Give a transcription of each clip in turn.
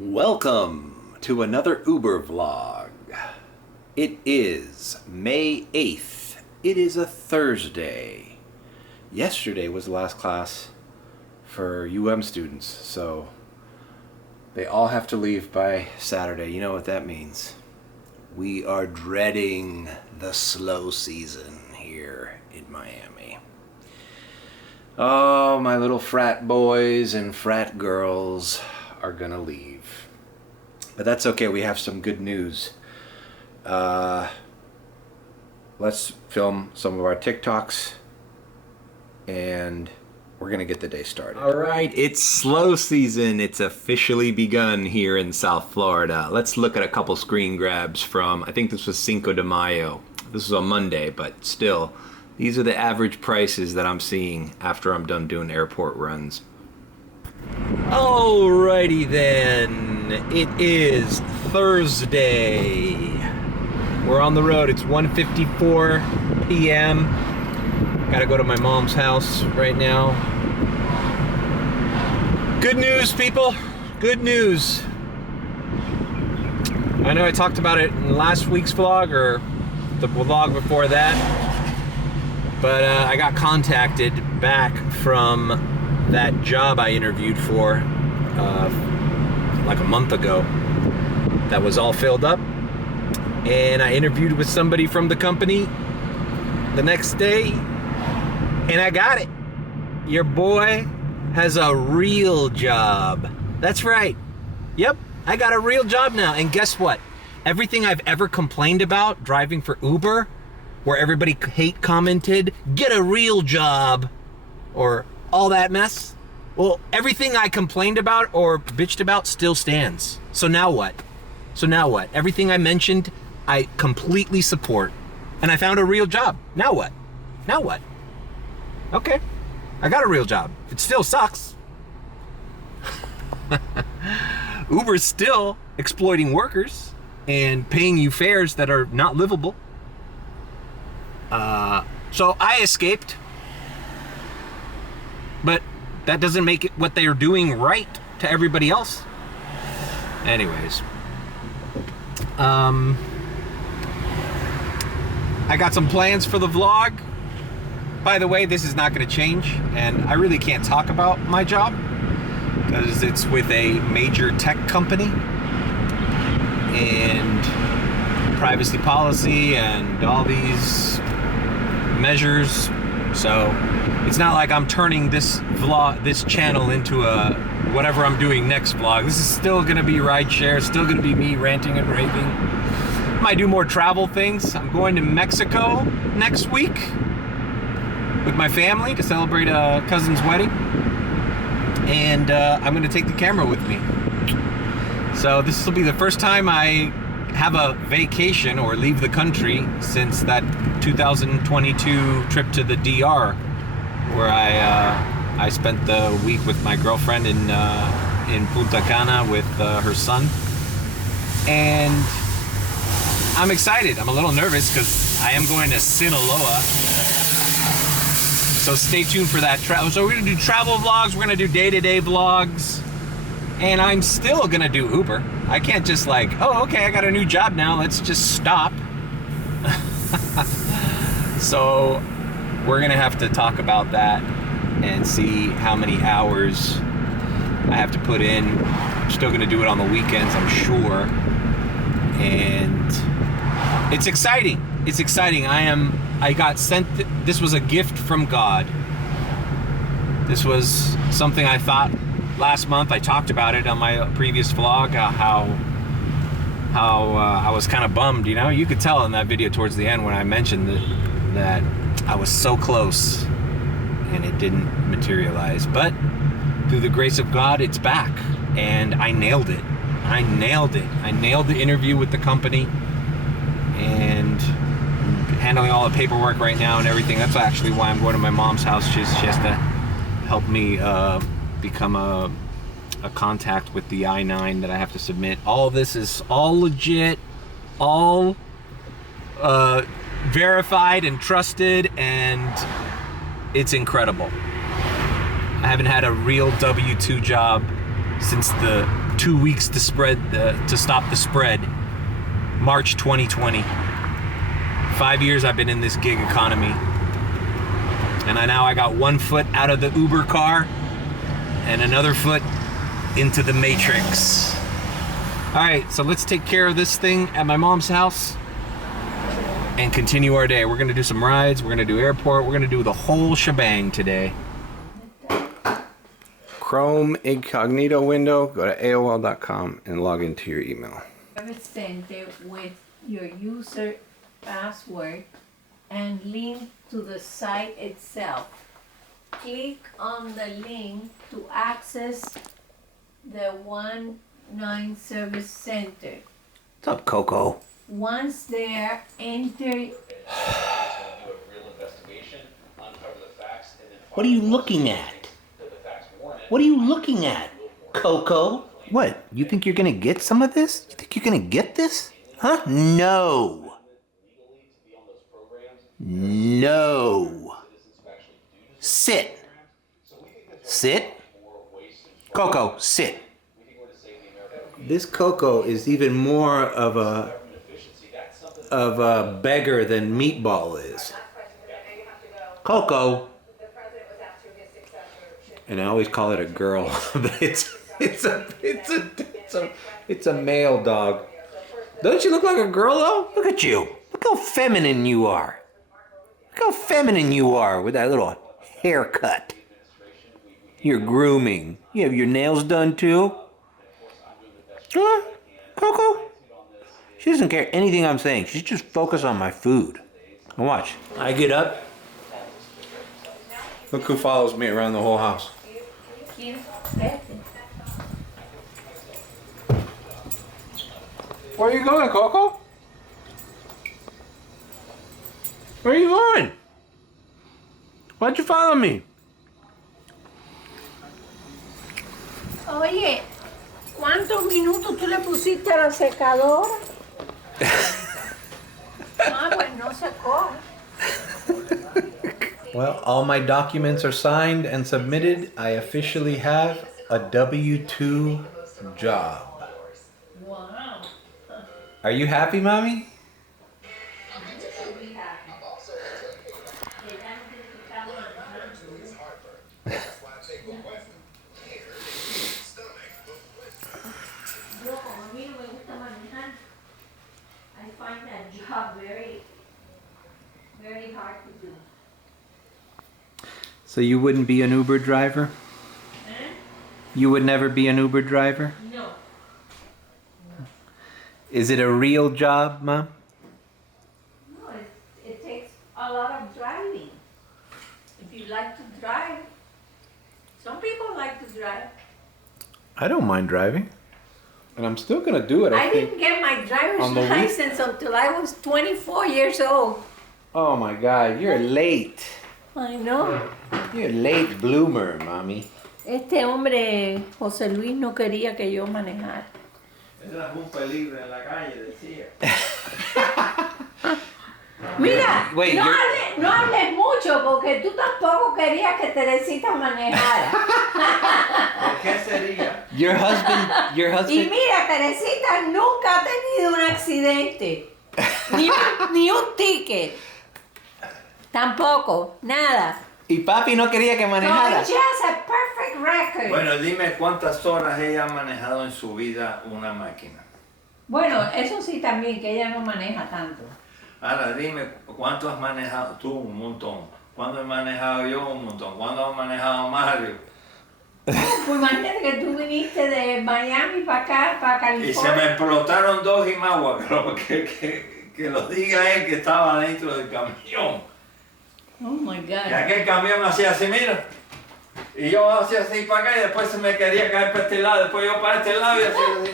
Welcome to another Uber vlog. It is May 8th. It is a Thursday. Yesterday was the last class for students, so they all have to leave by Saturday. You know what that means. We are dreading the slow season here in Miami. Oh, my little frat boys and frat girls are gonna leave. But that's okay, we have some good news. Let's film some of our TikToks and we're gonna get the day started. All right, it's slow season. It's officially begun here in South Florida. Let's look at a couple screen grabs from, I think this was Cinco de Mayo. This was on Monday, but still, these are the average prices that I'm seeing after I'm done doing airport runs. Alrighty then, it is Thursday. We're on the road. It's 1:54 p.m. Gotta go to my mom's house right now. Good news, people. Good news. I know I talked about it in last week's vlog or the vlog before that, but I got contacted back from that job I interviewed for like a month ago that was all filled up, and I interviewed with somebody from the company the next day and I got it. Your boy has a real job. That's right. Yep, I got a real job now. And guess what? Everything I've ever complained about driving for Uber, where everybody hate commented, get a real job, or all that mess, well, everything I complained about or bitched about still stands. So now what? Everything I mentioned, I completely support. And I found a real job. Now what? Okay, I got a real job. It still sucks. Uber's still exploiting workers and paying you fares that are not livable. So I escaped. But that doesn't make it what they're doing right to everybody else. Anyways. I got some plans for the vlog. By the way, this is not going to change, and I really can't talk about my job because it's with a major tech company and privacy policy and all these measures. So it's not like I'm turning this channel into a whatever I'm doing next vlog. This is still gonna be Rideshare, still gonna be me ranting and raving. Might do more travel things. I'm going to Mexico next week with my family to celebrate a cousin's wedding. And I'm gonna take the camera with me. So this will be the first time I have a vacation or leave the country since that 2022 trip to the DR, where I spent the week with my girlfriend in Punta Cana with her son, and I'm excited. I'm a little nervous because I am going to Sinaloa, so stay tuned for that. So we're gonna do travel vlogs, we're gonna do day-to-day vlogs, and I'm still gonna do Uber. I can't just like, oh, okay, I got a new job now, let's just stop. So we're gonna have to talk about that and see how many hours I have to put in. I'm still gonna do it on the weekends, I'm sure. And it's exciting. It's exciting. I got sent, this was a gift from God. This was something I thought last month. I talked about it on my previous vlog, how I was kind of bummed, you know? You could tell in that video towards the end when I mentioned that I was so close and it didn't materialize. But through the grace of God, it's back, and I nailed it. I nailed the interview with the company and handling all the paperwork right now and everything. That's actually why I'm going to my mom's house. She has to help me become a contact with the I-9 that I have to submit. All this is all legit, all verified and trusted, and it's incredible. I haven't had a real W-2 job since the 2 weeks to stop the spread. March 2020. 5 years I've been in this gig economy. And now I got 1 foot out of the Uber car and another foot into the Matrix. All right, so let's take care of this thing at my mom's house and continue our day. We're gonna do some rides, we're gonna do airport, we're gonna do the whole shebang today. Chrome incognito window, go to AOL.com and log into your email. Center with your user password and link to the site itself. Click on the link to access the 1-9 service center. What's up, Coco? Once there, enter. What are you looking at? What are you looking at, Coco? What? You think you're gonna get some of this? You think you're gonna get this? Huh? No. No. Sit. Sit. Coco, sit. This Coco is even more of a beggar than Meatball is. Coco. And I always call it a girl, but it's a male dog. Don't you look like a girl though? Look at you. Look how feminine you are. Look how feminine you are with that little haircut. You're grooming. You have your nails done too? Huh? Coco? She doesn't care anything I'm saying. She's just focused on my food. And watch. I get up. Look who follows me around the whole house. Where are you going, Coco? Where are you going? Why'd you follow me? Oye, ¿cuántos minutos tú le pusiste a la secadora? Pues no secó. Well, all my documents are signed and submitted. I officially have a W-2 job. Wow. Are you happy, Mommy? I find that job very, very hard to do. So you wouldn't be an Uber driver? You would never be an Uber driver? No. Is it a real job, Mom? No, it takes a lot of driving. If you like to drive, some people like to drive. I don't mind driving. And I'm still gonna do it, I didn't get my driver's license until I was 24 years old. Oh my God, you're late. I know. You're a late bloomer, Mommy. Este hombre, José Luis, no quería que yo manejara. Era un peligro en la calle, decía. Mira, Wait, no hables mucho porque tú tampoco querías que Teresita manejara. ¿Por qué sería? Your husband. Y mira, Teresita nunca ha tenido un accidente. Ni un ticket. Tampoco, nada. Y papi no quería que manejara. So she has a perfect record. Bueno, dime cuántas horas ella ha manejado en su vida una máquina. Bueno, eso sí también, que ella no maneja tanto. Ahora dime cuánto has manejado tú, un montón. ¿Cuándo he manejado yo? Un montón. ¿Cuándo ha manejado Mario? Pues imagínate que tú viniste de Miami para acá, para California. Y se me explotaron dos Jimaguas, que lo diga él que estaba dentro del camión. Oh my God. Y aquel camión hacía así, mira. Y yo hacía así para acá y después se me quería caer para este lado. Después yo para este lado y hacía así.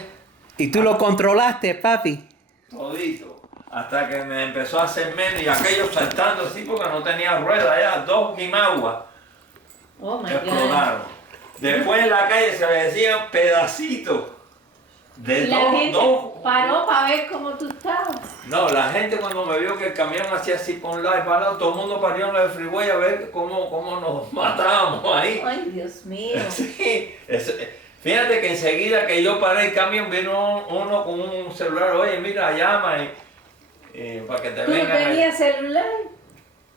¿Y tú lo controlaste, papi? Todito. Hasta que me empezó a hacer menos y aquello saltando así porque no tenía ruedas ya. Dos Jimaguas Oh my God. explotaron. Después en la calle se me decían pedacitos. De Y la gente paró para ver cómo tú estabas. No, la gente cuando me vio que el camión hacía así por un lado y para el lado, todo el mundo parió en el freeway a ver cómo nos matábamos ahí. Ay, Dios mío. Sí, Fíjate que enseguida que yo paré el camión vino uno con un celular, oye, mira, llama para que te ¿Tú no vengan. tenías celular?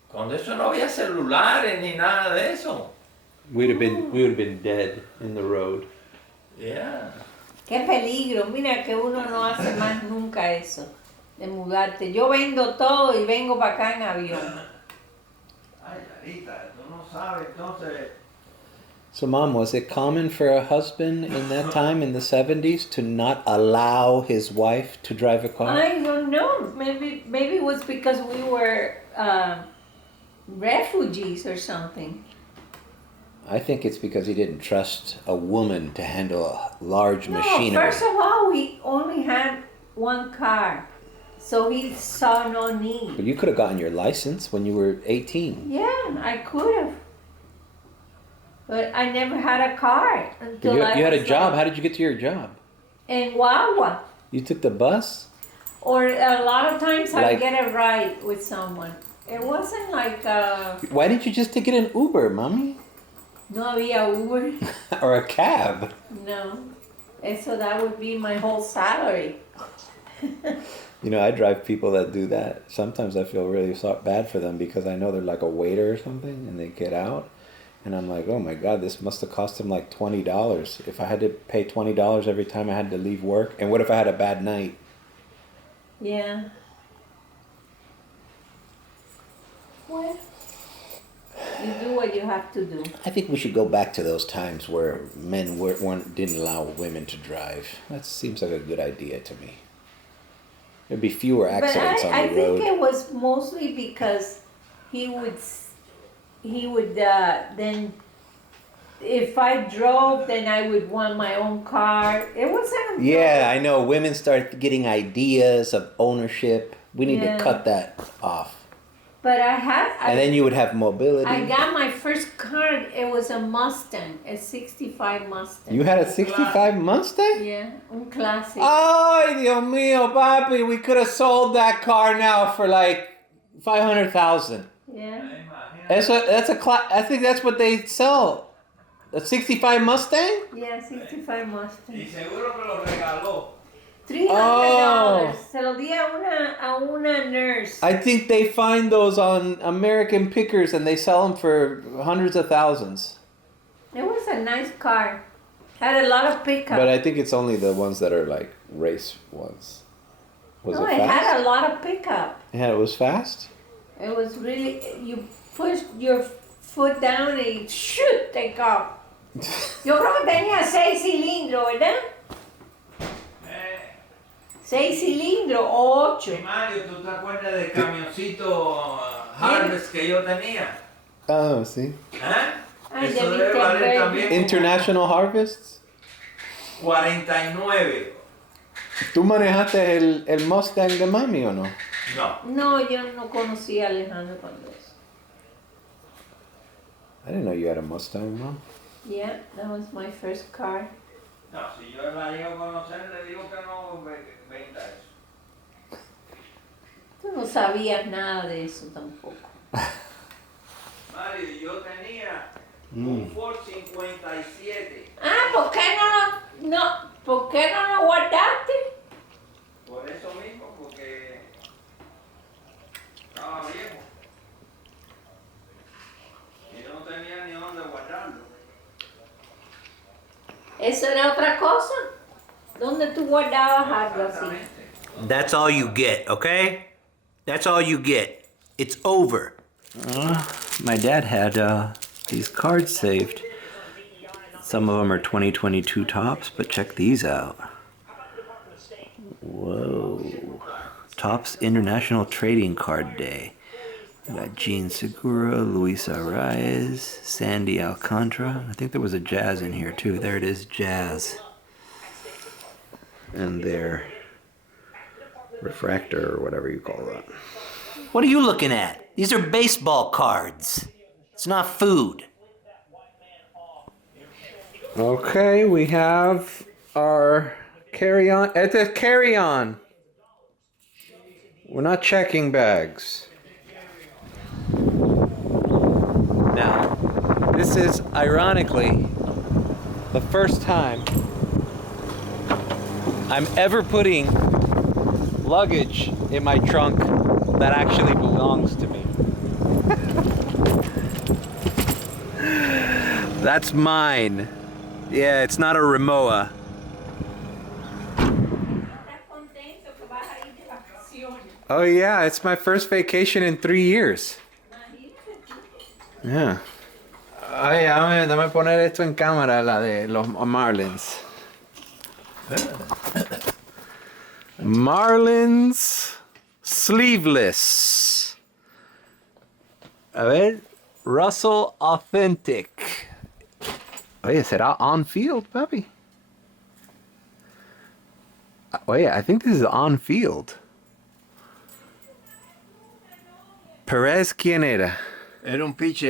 Cuando eso no había celulares ni nada de eso. We would have been dead in the road. Yeah. Qué peligro, mira que uno no hace más nunca eso, de mudarte. Yo vendo todo y vengo para acá en avión. Ay, Larita, tú no sabes, entonces... So, Mom, was it common for a husband in that time, in the 70s, to not allow his wife to drive a car? I don't know, maybe it was because we were refugees or something. I think it's because he didn't trust a woman to handle a large machinery. No, first of all, we only had one car, so he saw no need. But you could have gotten your license when you were 18. Yeah, I could have. But I never had a car until You I had a was, job. How did you get to your job? in Wawa. You took the bus? Or a lot of times I Like- get a ride with someone. It wasn't like Why didn't you just take it an Uber, Mommy? no había Uber. Or a cab? No. And so that would be my whole salary. You know, I drive people that do that. Sometimes I feel really bad for them because I know they're like a waiter or something and they get out. And I'm like, oh my God, this must have cost him like $20. If I had to pay $20 every time I had to leave work, and what if I had a bad night? Yeah. Well, you do what you have to do. I think we should go back to those times where men didn't allow women to drive. That seems like a good idea to me. There'd be fewer accidents but on the road. I think it was mostly because he would then, if I drove, then I would want my own car. It wasn't. Yeah, I know. Women start getting ideas of ownership. We need Yeah. to cut that off. But And then you would have mobility. I got my first car. It was a Mustang, a '65 Mustang. You had a 65 Mustang? Yeah, un classic. Ay, Dios mío, papi. We could have sold that car now for like 500,000. Yeah. I think that's what they sell. A 65 Mustang? Yeah, 65 Mustang. Y seguro que lo regaló. $300. Se lo di a una nurse. I think they find those on American Pickers and they sell them for hundreds of thousands. It was a nice car. Had a lot of pickup. But I think it's only the ones that are like race ones. Was no, it it fast? had a lot of pickup. Yeah, it was fast? It was really, you push your foot down and it shoot, take off. Yo creo que tenía 6 cilindros, ¿verdad? 6 cilindros o 8. Y Mario, ¿tú te acuerdas del camioncito Harvest que yo tenía? Oh, sí. Ay, Eso debiste debe valer ver. también International Harvests. 49. ¿Tú manejaste el Mustang de mami o no? No. No, yo no conocía a Alejandro cuando eso. I didn't know you had a Mustang, Mom. Yeah, that was my first car. No, si yo la llego a conocer, le digo que no venda eso. Tú no sabías nada de eso tampoco. Mario, yo tenía un Ford 57. Ah, ¿por qué ¿por qué no lo guardaste? Por eso mismo, porque estaba viejo. Y yo no tenía ni dónde guardarlo. Eso era otra cosa. ¿Dónde tú guardabas algo así? That's all you get, okay? That's all you get. It's over. My dad had these cards saved. Some of them are 2022 tops, but check these out. Whoa. Tops International Trading Card Day. We got Jean Segura, Luisa Reyes, Sandy Alcantara. I think there was a Jazz in here too. There it is, Jazz. And their refractor or whatever you call that. What are you looking at? These are baseball cards. It's not food. Okay, we have our carry-on. It's a carry-on. We're not checking bags. Now, this is ironically the first time I'm ever putting luggage in my trunk that actually belongs to me. That's mine. Yeah, it's not a Rimowa. Oh yeah, it's my first vacation in 3 years. Yeah. Ay, dame poner esto en cámara, la de los Marlins. Marlins sleeveless. A ver, Russell Authentic. Oye, ¿será on field, papi? Oye, I think this is on field. Perez, ¿quién era? Era un piche.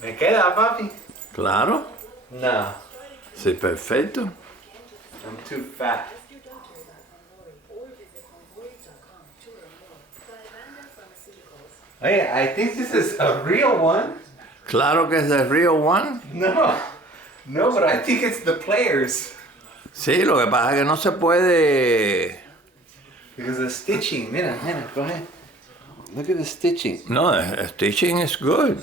¿Me queda, papi? Claro. No. Sí, perfecto. I'm too fat. Oye, I think this is a real one. Claro que es the real one. No, but I think it's the players. Sí, lo que pasa es que no se puede. Because the stitching, mira, go ahead. Look at the stitching. No, the stitching is good.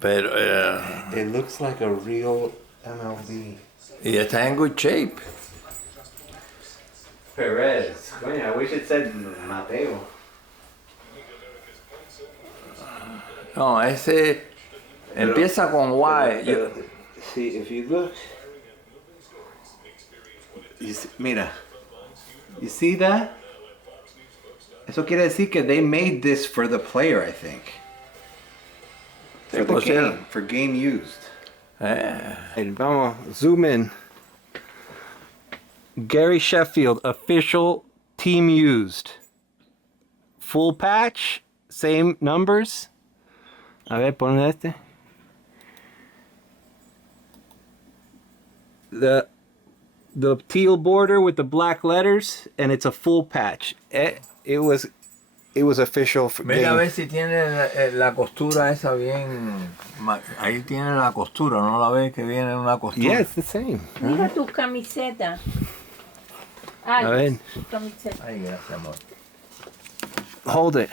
Pero. It looks like a real MLB. Y está en good shape. Perez. Coño, I wish it said Mateo. No, ese empieza con Y. See, if you look, mira, you see that? Eso quiere decir que they made this for the player, I think. For the game, for game used. Vamos, zoom in. Gary Sheffield, official team used. Full patch, same numbers. A ver, pon este. The teal border with the black letters, and it's a full patch. It was official. Mira a ver si tiene la costura esa bien. Ahí tiene la costura, ¿no la ves que viene una costura? Yeah, it's the same. Mira tu camiseta. A ver. Camiseta. Ay, gracias, amor. Hold it.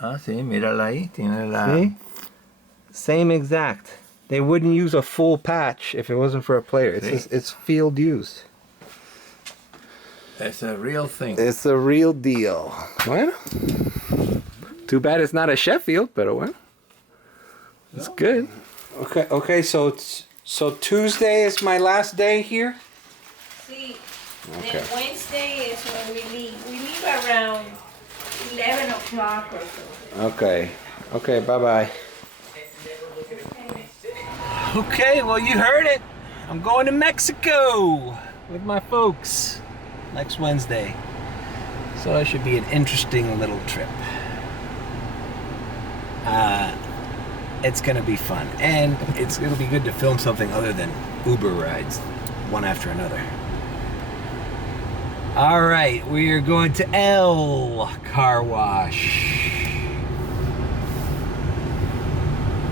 Ah, sí, mírala ahí, tiene la. See? Same exact. They wouldn't use a full patch if it wasn't for a player. It's field used. It's a real thing. It's a real deal. Bueno. Too bad it's not a Sheffield, but well. It's good. Okay, so Tuesday is my last day here? See, Okay. then Wednesday is when we leave. We leave around 11 o'clock or so. Okay, bye-bye. Okay, well, you heard it. I'm going to Mexico with my folks next Wednesday. So that should be an interesting little trip. It's gonna be fun, and it'll be good to film something other than Uber rides, one after another. All right, we are going to Carwash.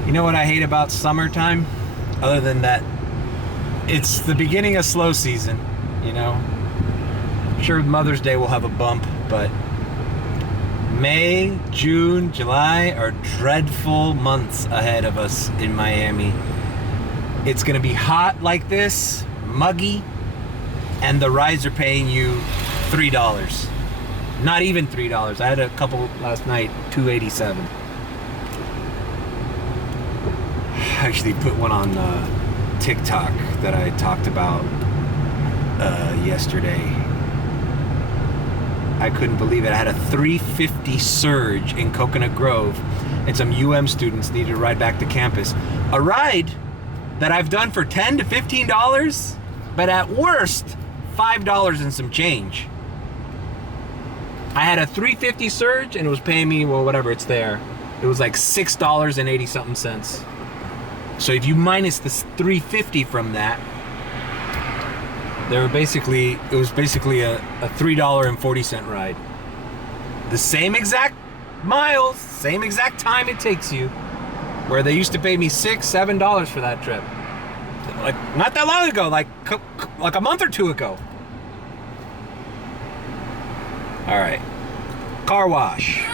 You know what I hate about summertime? Other than that, it's the beginning of slow season, you know? I'm sure Mother's Day will have a bump, but May, June, July are dreadful months ahead of us in Miami. It's gonna be hot like this, muggy, and the rides are paying you $3. Not even $3. I had a couple last night, $2.87. I actually put one on TikTok that I talked about yesterday. I couldn't believe it. I had a $3.50 surge in Coconut Grove, and some UM students needed to ride back to campus. A ride that I've done for $10 to $15, but at worst, $5 and some change. I had a $3.50 surge, and it was paying me, well, whatever, it's there. It was like $6.80 something cents. So if you minus the $3.50 from that, it was basically a $3.40 ride. The same exact miles, same exact time it takes you. Where they used to pay me $6, $7 for that trip. Like, not that long ago, like a month or two ago. All right, car wash.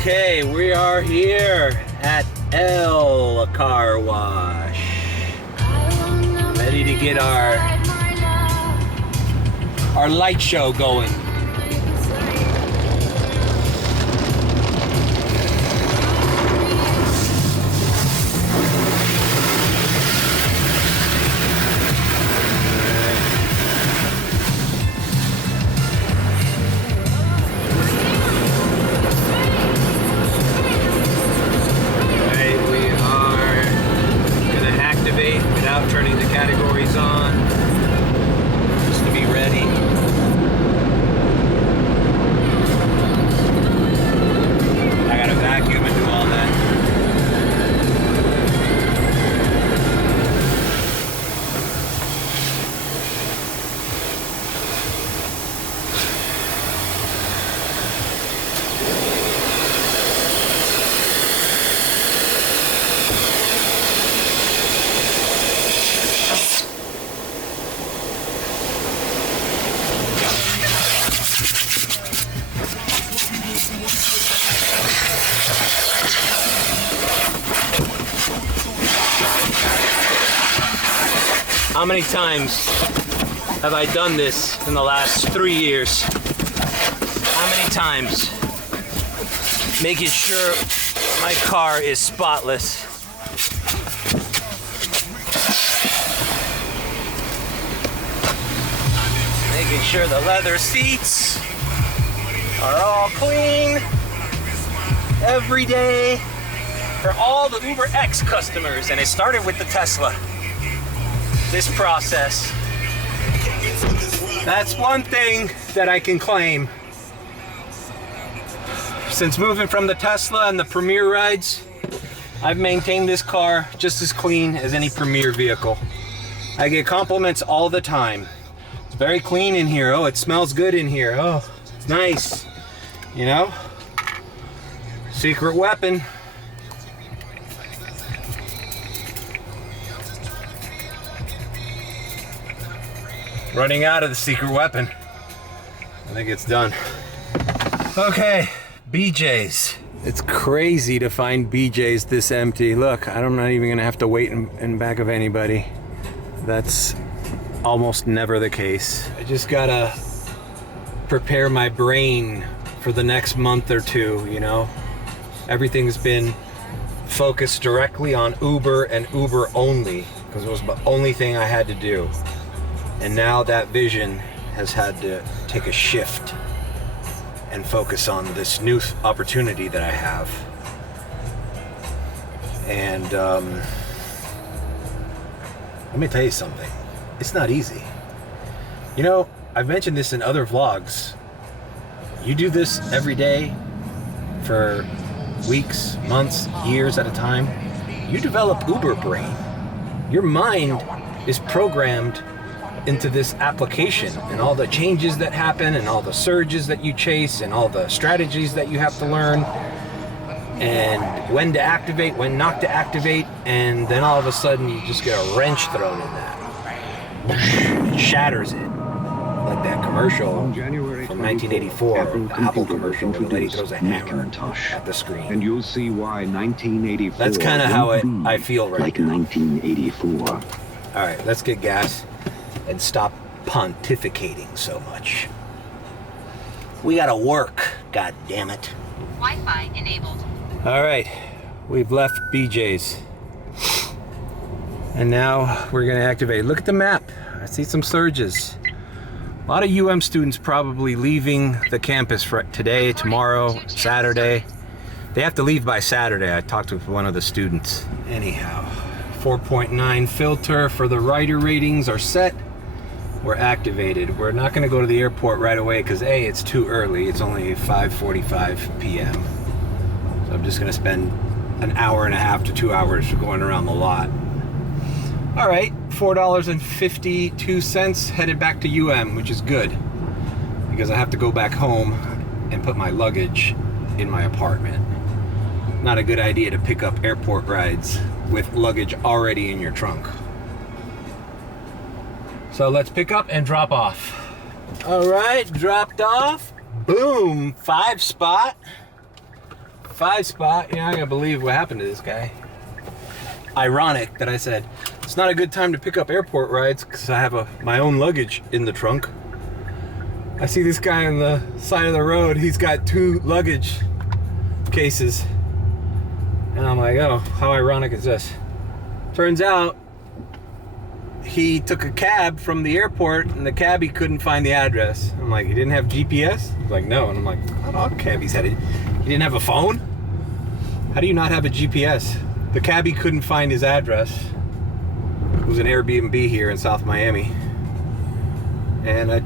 Okay, we are here at L Car Wash. Ready to get our light show going. Turning the categories on just to be ready. I gotta vacuum and do all that. How many times have I done this in the last 3 years? How many times? Making sure my car is spotless. Making sure the leather seats are all clean every day for all the Uber X customers. And it started with the Tesla. This process. That's one thing that I can claim. Since moving from the Tesla and the Premier rides, I've maintained this car just as clean as any Premier vehicle. I get compliments all the time. It's very clean in here. Oh, it smells good in here. Oh, it's nice. You know? Secret weapon. Running out of the secret weapon. I think it's done. Okay, BJ's. It's crazy to find BJ's this empty. Look, I'm not even gonna have to wait in back of anybody. That's almost never the case. I just gotta prepare my brain for the next month or two, you know? Everything's been focused directly on Uber and Uber only, because it was the only thing I had to do. And now that vision has had to take a shift and focus on this new opportunity that I have. And let me tell you something. It's not easy. You know, I've mentioned this in other vlogs. You do this every day for weeks, months, years at a time. You develop UberBrain. Your mind is programmed into this application, and all the changes that happen and all the surges that you chase and all the strategies that you have to learn and when to activate, when not to activate, and then all of a sudden you just get a wrench thrown in that. It shatters it. Like that commercial from 1984, the Apple commercial where the lady throws a hammer at the screen. And you'll see why 1984. That's kind of how I feel right like now. 1984. All right, let's get gas and stop pontificating so much. We gotta work, god damn it. Wi-Fi enabled. All right, we've left BJ's. And now we're gonna activate. Look at the map. I see some surges. A lot of UM students probably leaving the campus for today, tomorrow, Saturday. They have to leave by Saturday. I talked with one of the students. Anyhow, 4.9 filter for the rider ratings are set. We're activated. We're not gonna go to the airport right away because A, it's too early. It's only 5:45 p.m. So I'm just gonna spend an hour and a half to 2 hours going around the lot. All right, $4.52 headed back to UM, which is good. because I have to go back home and put my luggage in my apartment. Not a good idea to pick up airport rides with luggage already in your trunk. So let's pick up and drop off. All right, dropped off. Boom, 5 spot. 5 spot. Yeah, I gotta believe what happened to this guy. Ironic that I said it's not a good time to pick up airport rides because I have my own luggage in the trunk. I see this guy on the side of the road. He's got 2 luggage cases. And I'm like, oh, how ironic is this? Turns out he took a cab from the airport and the cabbie couldn't find the address. I'm like, he didn't have GPS? He's like, no. And I'm like, I don't know, cabbies had it. He didn't have a phone? How do you not have a GPS? The cabbie couldn't find his address. It was an Airbnb here in South Miami. And I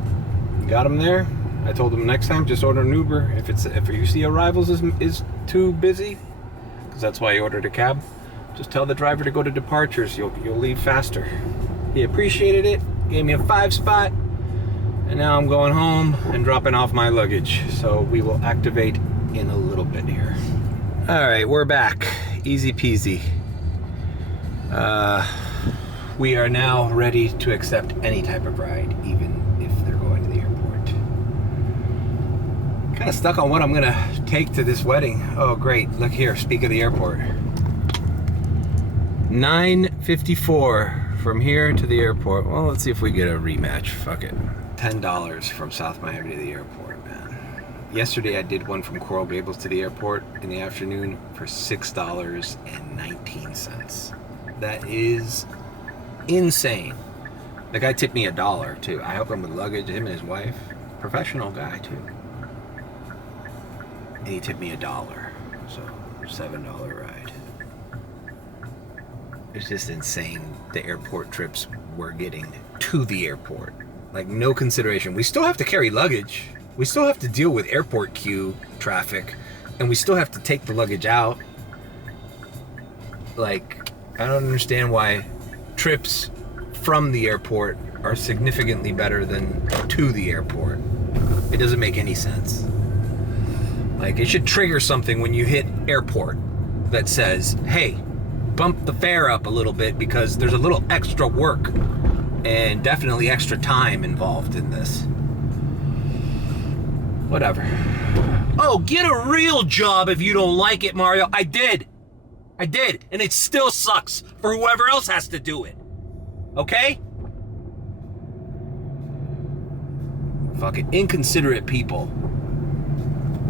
got him there. I told him next time, just order an Uber. If you see arrivals is too busy, because that's why I ordered a cab, just tell the driver to go to departures. You'll leave faster. He appreciated it, gave me a 5 spot, and now I'm going home and dropping off my luggage. So we will activate in a little bit here. All right, we're back. Easy peasy. We are now ready to accept any type of ride, even if they're going to the airport. Kind of stuck on what I'm gonna take to this wedding. Oh great, look here, speak of the airport. 9:54 from here to the airport. Well, let's see if we get a rematch, fuck it. $10 from South Miami to the airport, man. Yesterday I did one from Coral Gables to the airport in the afternoon for $6.19. That is insane. The guy tipped me $1 too. I helped him with luggage, him and his wife. Professional guy too. And he tipped me $1. So $7 ride. It's just insane the airport trips we're getting to the airport. Like no consideration. We still have to carry luggage. We still have to deal with airport queue traffic. And we still have to take the luggage out. Like, I don't understand why trips from the airport are significantly better than to the airport. It doesn't make any sense. Like, it should trigger something when you hit airport that says, hey, bump the fare up a little bit because there's a little extra work and definitely extra time involved in this. Whatever. Oh, get a real job if you don't like it, Mario. I did. And it still sucks for whoever else has to do it. Okay? Fucking inconsiderate people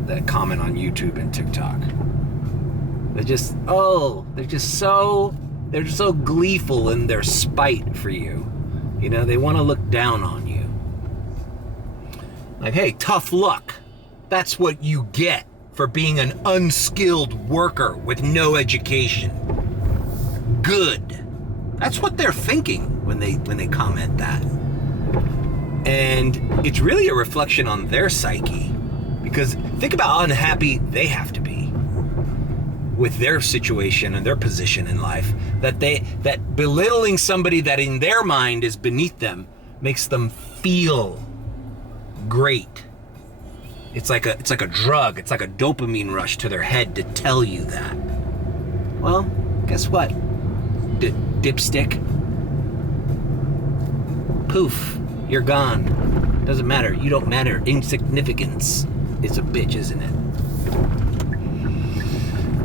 that comment on YouTube and TikTok. They're just so gleeful in their spite for you. You know, they want to look down on you. Like, hey, tough luck. That's what you get for being an unskilled worker with no education. Good. That's what they're thinking when they comment that. And it's really a reflection on their psyche. Because think about how unhappy they have to be with their situation and their position in life, that belittling somebody that in their mind is beneath them makes them feel great. It's like a drug. It's like a dopamine rush to their head to tell you that. Well, guess what? Dipstick. Poof, you're gone. Doesn't matter. You don't matter. Insignificance is a bitch, isn't it?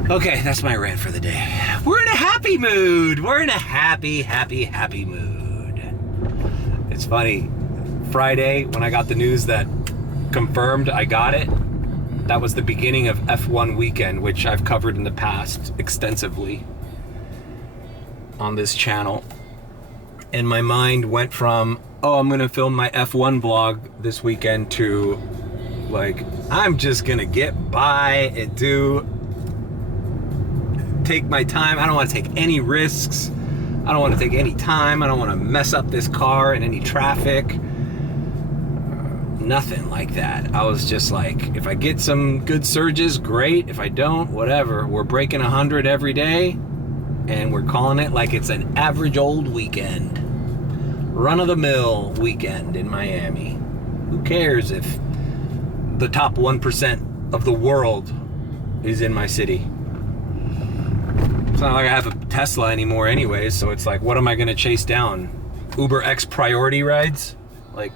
Okay, that's my rant for the day. We're in a happy mood. We're in a happy mood. It's funny. Friday, when I got the news that confirmed I got it, that was the beginning of F1 weekend, which I've covered in the past extensively on this channel. And my mind went from, oh, I'm gonna film my F1 vlog this weekend to like, I'm just gonna get by and take my time. I don't want to take any risks. I don't want to take any time. I don't want to mess up this car in any traffic. Nothing like that. I was just like, if I get some good surges, great. If I don't, whatever. We're breaking 100 every day, and we're calling it like it's an average old weekend. Run-of-the-mill weekend in Miami. Who cares if the top 1% of the world is in my city. It's not like I have a Tesla anymore anyways, so it's like, what am I gonna chase down? Uber X priority rides? Like,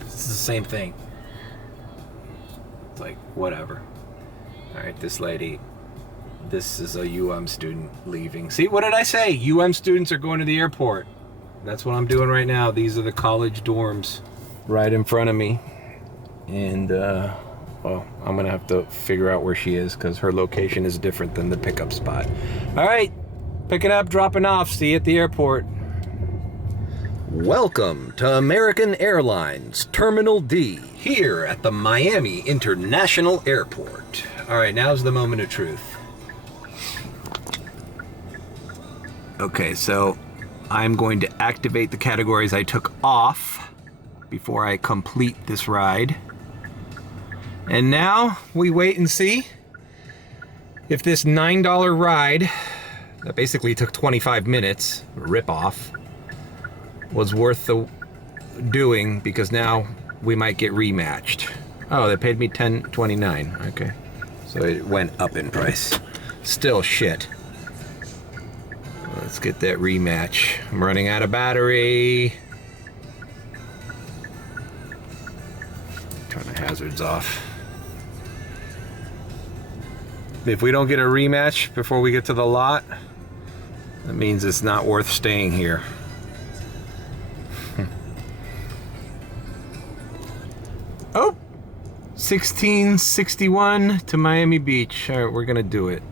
it's the same thing. It's like, whatever. All right, this lady, this is a student leaving. See, what did I say? Students are going to the airport. That's what I'm doing right now. These are the college dorms right in front of me. And, well, I'm gonna have to figure out where she is because her location is different than the pickup spot. All right, picking up, dropping off. See you at the airport. Welcome to American Airlines Terminal D, here at the Miami International Airport. All right, now's the moment of truth. Okay, so I'm going to activate the categories I took off before I complete this ride. And now we wait and see if this $9 ride that basically took 25 minutes, rip-off, was worth the doing, because now we might get rematched. Oh, they paid me $10.29. Okay, so it went up in price. Still shit. Let's get that rematch. I'm running out of battery. Turn the hazards off. If we don't get a rematch before we get to the lot, that means it's not worth staying here. Oh, 1661 to Miami Beach. All right, we're gonna do it.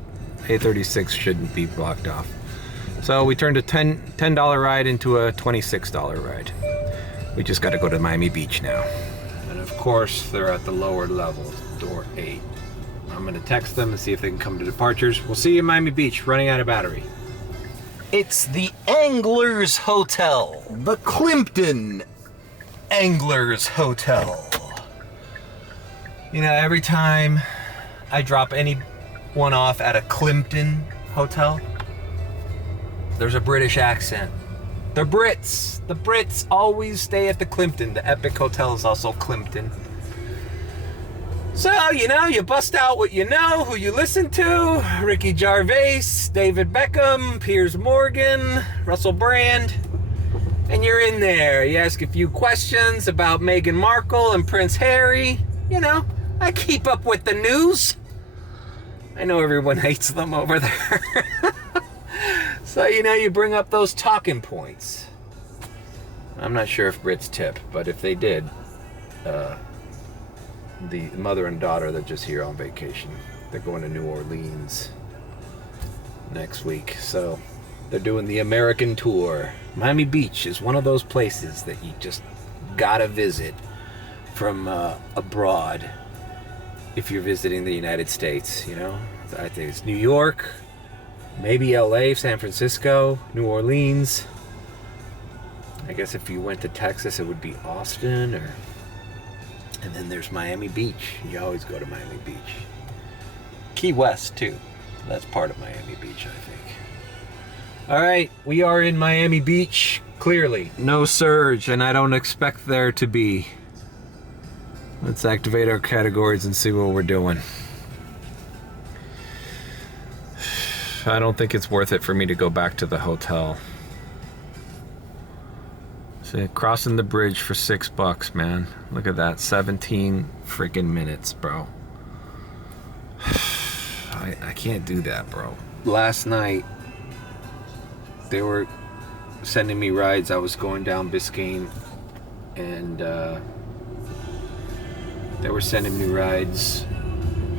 836 shouldn't be blocked off. So we turned a $10 ride into a $26 ride. We just gotta go to Miami Beach now. And of course, they're at the lower level, door 8. I'm gonna text them and see if they can come to departures. We'll see you in Miami Beach, running out of battery. It's the Anglers Hotel, the Kimpton Anglers Hotel. You know, every time I drop anyone off at a Kimpton hotel, there's a British accent. The Brits always stay at the Kimpton. The Epic Hotel is also Kimpton. So, you know, you bust out what you know, who you listen to. Ricky Gervais, David Beckham, Piers Morgan, Russell Brand. And you're in there. You ask a few questions about Meghan Markle and Prince Harry. You know, I keep up with the news. I know everyone hates them over there. So, you know, you bring up those talking points. I'm not sure if Brits tip, but if they did, the mother and daughter, they're just here on vacation. They're going to New Orleans next week. So they're doing the American tour. Miami Beach is one of those places that you just gotta visit from abroad if you're visiting the United States, you know? I think it's New York, maybe LA, San Francisco, New Orleans. I guess if you went to Texas, it would be Austin, or... And then there's Miami Beach. You always go to Miami Beach. Key West, too. That's part of Miami Beach, I think. All right, we are in Miami Beach, clearly. No surge, and I don't expect there to be. Let's activate our categories and see what we're doing. I don't think it's worth it for me to go back to the hotel. See, crossing the bridge for $6, man. Look at that, 17 freaking minutes, bro. I can't do that, bro. Last night, they were sending me rides. I was going down Biscayne, and they were sending me rides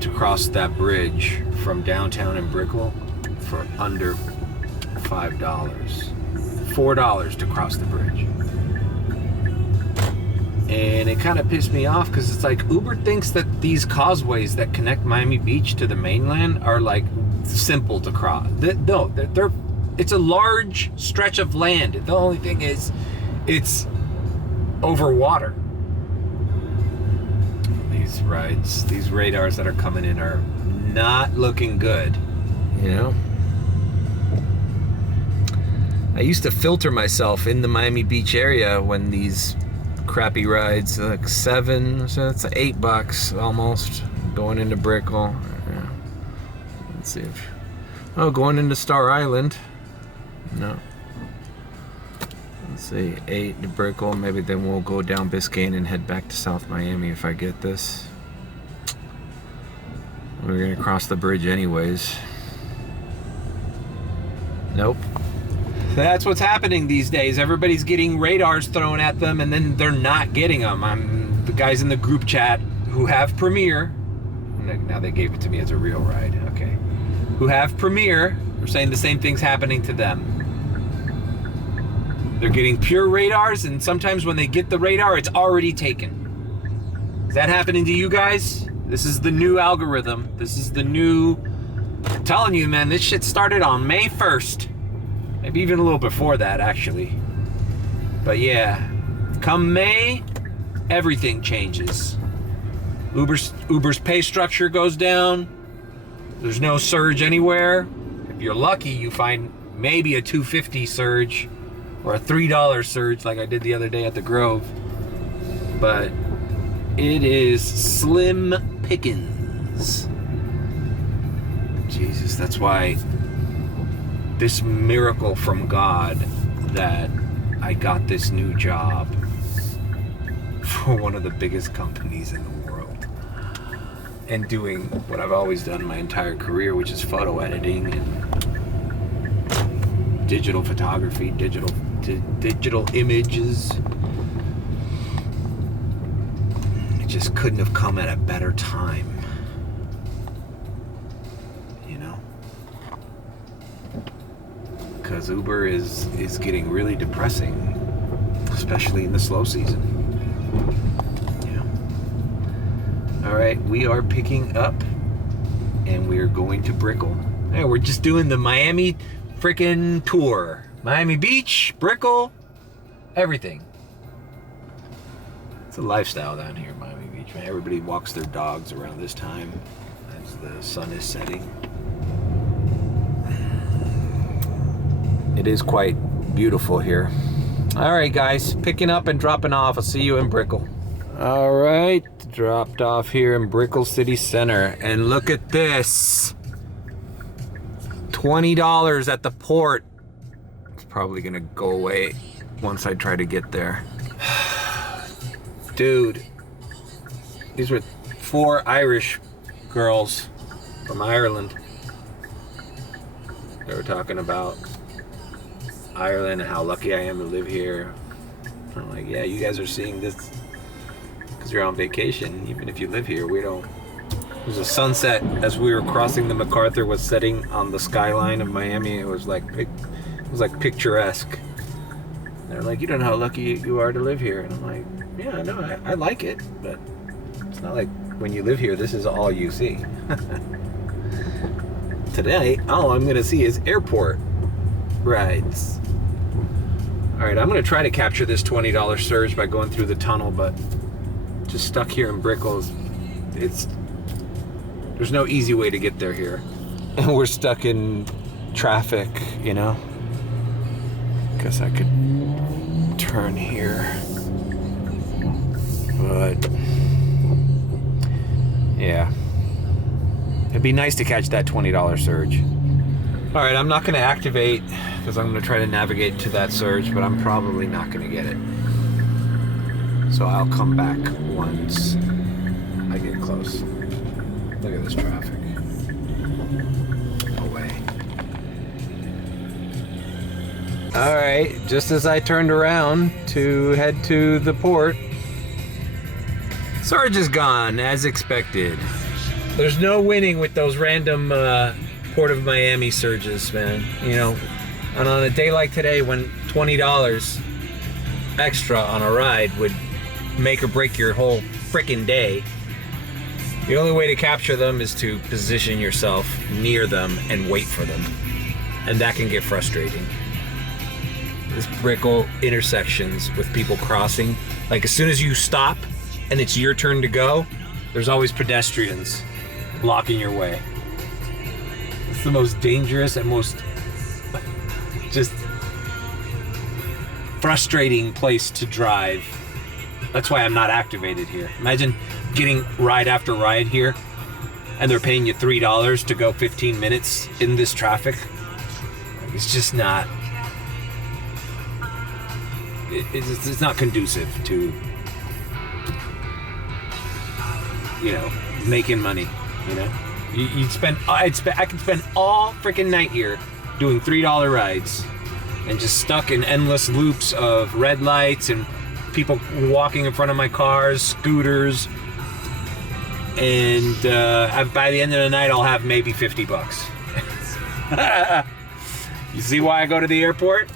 to cross that bridge from downtown in Brickell for under $5. $4 to cross the bridge. And it kind of pissed me off because it's like Uber thinks that these causeways that connect Miami Beach to the mainland are like simple to cross. No, it's a large stretch of land. The only thing is it's over water. These rides, these radars that are coming in are not looking good, you know? I used to filter myself in the Miami Beach area when these crappy rides, like 7, so it's $8 almost going into Brickell. Yeah. Let's see if, oh, going into Star Island. No. Let's see, 8 to Brickell. Maybe then we'll go down Biscayne and head back to South Miami if I get this. We're gonna cross the bridge anyways. Nope. That's what's happening these days. Everybody's getting radars thrown at them and then they're not getting them. I'm the guys in the group chat who have Premier. Now they gave it to me as a real ride. Okay. Who have Premier are saying the same thing's happening to them. They're getting pure radars, and sometimes when they get the radar, it's already taken. Is that happening to you guys? This is the new algorithm. This is the new... I'm telling you, man, this shit started on May 1st. Maybe even a little before that, actually. But yeah, come May, everything changes. Uber's pay structure goes down. There's no surge anywhere. If you're lucky, you find maybe a $2.50 surge or a $3 surge like I did the other day at the Grove. But it is slim pickings. Jesus, that's why this miracle from God that I got this new job for one of the biggest companies in the world and doing what I've always done my entire career, which is photo editing and digital photography, digital images. It just couldn't have come at a better time. Because Uber is getting really depressing, especially in the slow season. Yeah. All right, we are picking up, and we're going to Brickell. Yeah, we're just doing the Miami freaking tour. Miami Beach, Brickell, everything. It's a lifestyle down here in Miami Beach, man. Everybody walks their dogs around this time as the sun is setting. It is quite beautiful here. All right, guys, picking up and dropping off. I'll see you in Brickell. All right, dropped off here in Brickell City Center. And look at this. $20 at the port. It's probably gonna go away once I try to get there. Dude, these were 4 Irish girls from Ireland. They were talking about Ireland and how lucky I am to live here. I'm like, yeah, you guys are seeing this because you're on vacation. Even if you live here, we don't. There's a sunset as we were crossing the MacArthur was setting on the skyline of Miami. It was like picturesque. And they're like, you don't know how lucky you are to live here. And I'm like, yeah, I know, I like it, but it's not like when you live here, this is all you see. Today, all I'm gonna see is airport rides. All right, I'm gonna try to capture this $20 surge by going through the tunnel, but just stuck here in Brickell. There's no easy way to get there here. And we're stuck in traffic, you know? Guess I could turn here. But yeah. It'd be nice to catch that $20 surge. All right, I'm not gonna activate because I'm gonna try to navigate to that surge, but I'm probably not gonna get it. So I'll come back once I get close. Look at this traffic. No way. All right, just as I turned around to head to the port, surge is gone, as expected. There's no winning with those random Port of Miami surges, man. You know, and on a day like today when $20 extra on a ride would make or break your whole frickin' day, the only way to capture them is to position yourself near them and wait for them. And that can get frustrating. This Brickell intersections with people crossing, like as soon as you stop and it's your turn to go, there's always pedestrians blocking your way. It's the most dangerous and most just frustrating place to drive That's why I'm not activated here. Imagine getting ride after ride here, and they're paying you $3 to go 15 minutes in this traffic. It's just not. It's not conducive to, you know, making money. You know, I could spend all freaking night here doing $3 rides, and just stuck in endless loops of red lights and people walking in front of my cars, scooters, and by the end of the night, I'll have maybe $50. You see why I go to the airport?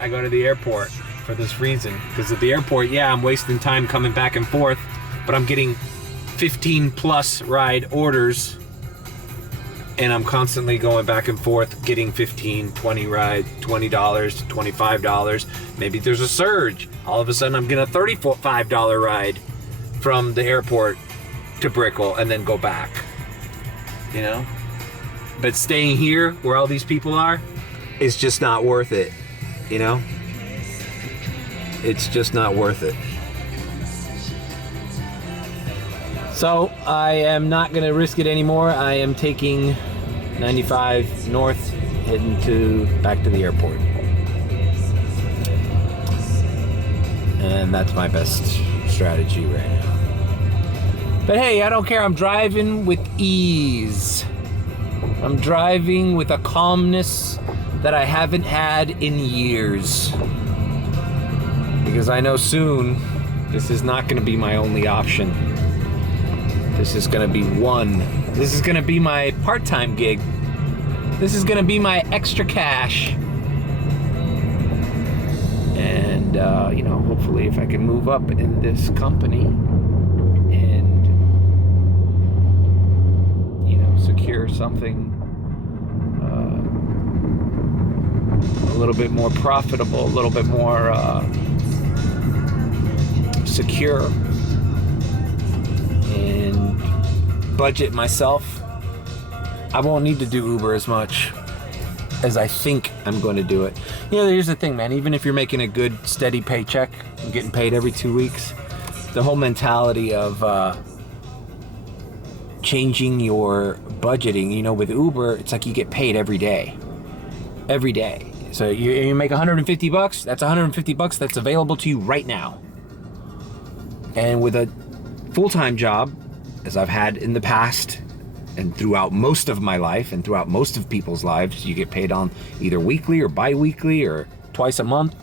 I go to the airport for this reason. Because at the airport, yeah, I'm wasting time coming back and forth, but I'm getting 15 plus ride orders, and I'm constantly going back and forth getting 15, 20 ride, $20, $25. Maybe there's a surge. All of a sudden I'm getting a $35 ride from the airport to Brickell and then go back. You know? But staying here where all these people are is just not worth it. You know? It's just not worth it. So I am not going to risk it anymore. I am taking 95 north, heading back to the airport. And that's my best strategy right now. But hey, I don't care. I'm driving with ease. I'm driving with a calmness that I haven't had in years. Because I know soon this is not going to be my only option. This is going to be This is going to be my part-time gig. This is going to be my extra cash. And, you know, hopefully if I can move up in this company and, you know, secure something a little bit more profitable, a little bit more secure, and budget myself, I won't need to do Uber as much as I think I'm going to do it. You know, here's the thing, man. Even if you're making a good, steady paycheck and getting paid every 2 weeks, the whole mentality of changing your budgeting, you know, with Uber, it's like you get paid every day. Every day. So you make $150, that's $150 that's available to you right now. And with a full-time job, as I've had in the past and throughout most of my life and throughout most of people's lives, you get paid on either weekly or bi-weekly or twice a month.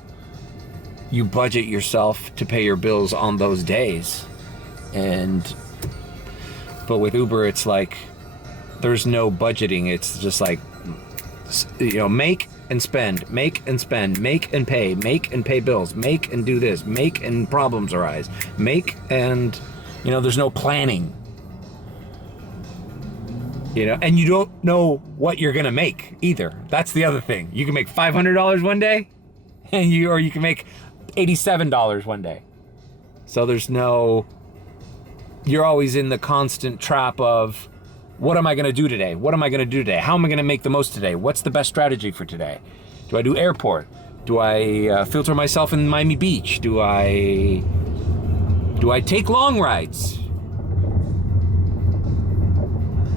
You budget yourself to pay your bills on those days. But with Uber, it's like there's no budgeting. It's just like, you know, make and spend, make and spend, make and pay bills, make and do this, make and problems arise, make and, you know, there's no planning. You know, and you don't know what you're gonna make either. That's the other thing. You can make $500 one day, or you can make $87 one day. So you're always in the constant trap of, what am I gonna do today? What am I gonna do today? How am I gonna make the most today? What's the best strategy for today? Do I do airport? Do I filter myself in Miami Beach? Do I take long rides?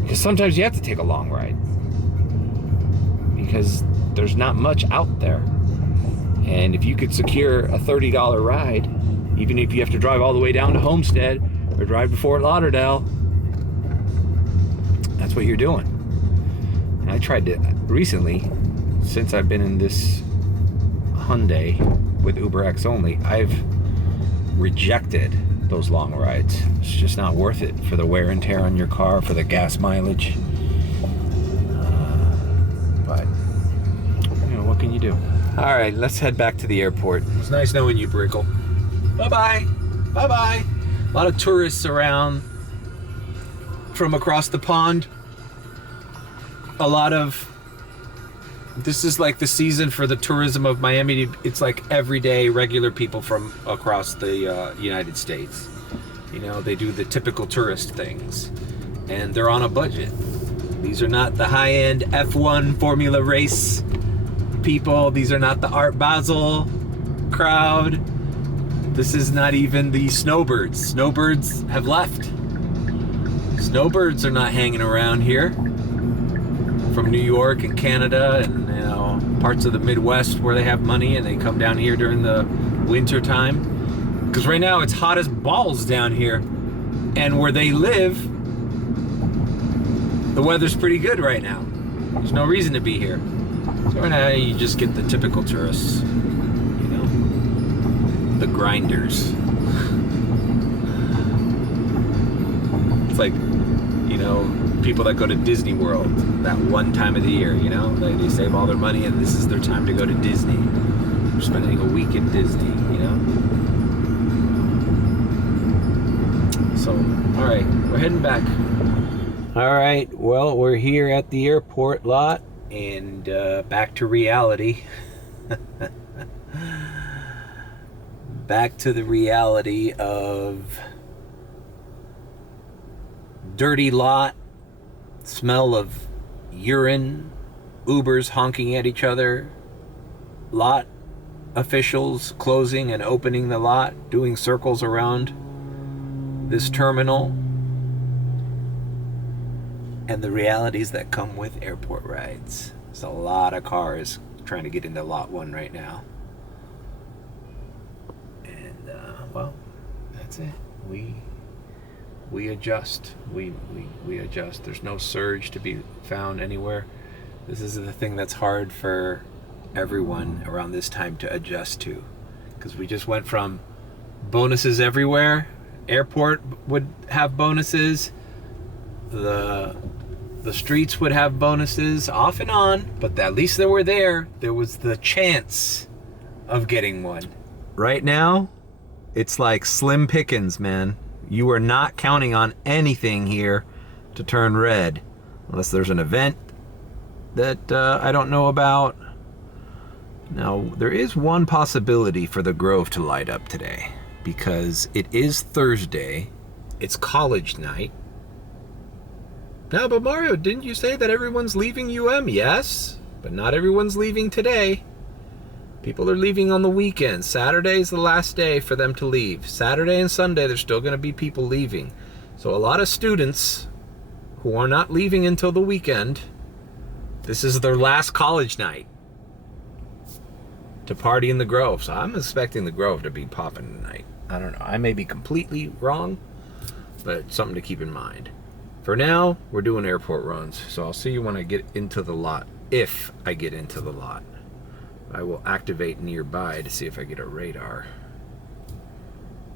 Because sometimes you have to take a long ride. Because there's not much out there. And if you could secure a $30 ride, even if you have to drive all the way down to Homestead or drive to Fort Lauderdale, that's what you're doing. And I tried to recently, since I've been in this Hyundai with UberX only, I've rejected those long rides. It's just not worth it for the wear and tear on your car, for the gas mileage. But, you know, what can you do? All right, let's head back to the airport. It was nice knowing you, Brickell. Bye-bye. Bye-bye. A lot of tourists around from across the pond. This is like the season for the tourism of Miami. It's like everyday regular people from across the United States. You know, they do the typical tourist things, and they're on a budget. These are not the high-end F1 Formula race people. These are not the Art Basel crowd. This is not even the snowbirds. Snowbirds have left. Snowbirds are not hanging around here. From New York and Canada and parts of the Midwest where they have money and they come down here during the winter time. Because right now it's hot as balls down here. And where they live, the weather's pretty good right now. There's no reason to be here. So right now you just get the typical tourists. The grinders. It's like, people that go to Disney World that one time of the year, they save all their money and this is their time to go to Disney. They're spending a week in Disney, So, all right, we're heading back. All right, well, we're here at the airport lot and back to reality. Back to the reality of dirty lot, smell of urine, Ubers honking at each other, lot officials closing and opening the lot, doing circles around this terminal, and the realities that come with airport rides. There's a lot of cars trying to get into lot 1 right now. And well, that's it. We adjust. We adjust. There's no surge to be found anywhere. This is the thing that's hard for everyone around this time to adjust to, because we just went from bonuses everywhere. Airport would have bonuses. The streets would have bonuses off and on, but at least they were there. There was the chance of getting one. Right now, it's like slim pickings, man. You are not counting on anything here to turn red unless there's an event that I don't know about. Now, there is one possibility for the Grove to light up today because it is Thursday. It's college night. Now, but Mario, didn't you say that everyone's leaving UM? Yes, but not everyone's leaving today. People are leaving on the weekend. Saturday is the last day for them to leave. Saturday and Sunday, there's still going to be people leaving. So a lot of students who are not leaving until the weekend, this is their last college night to party in the Grove. So I'm expecting the Grove to be popping tonight. I don't know. I may be completely wrong, but it's something to keep in mind. For now, we're doing airport runs. So I'll see you when I get into the lot, if I get into the lot. I will activate nearby to see if I get a radar.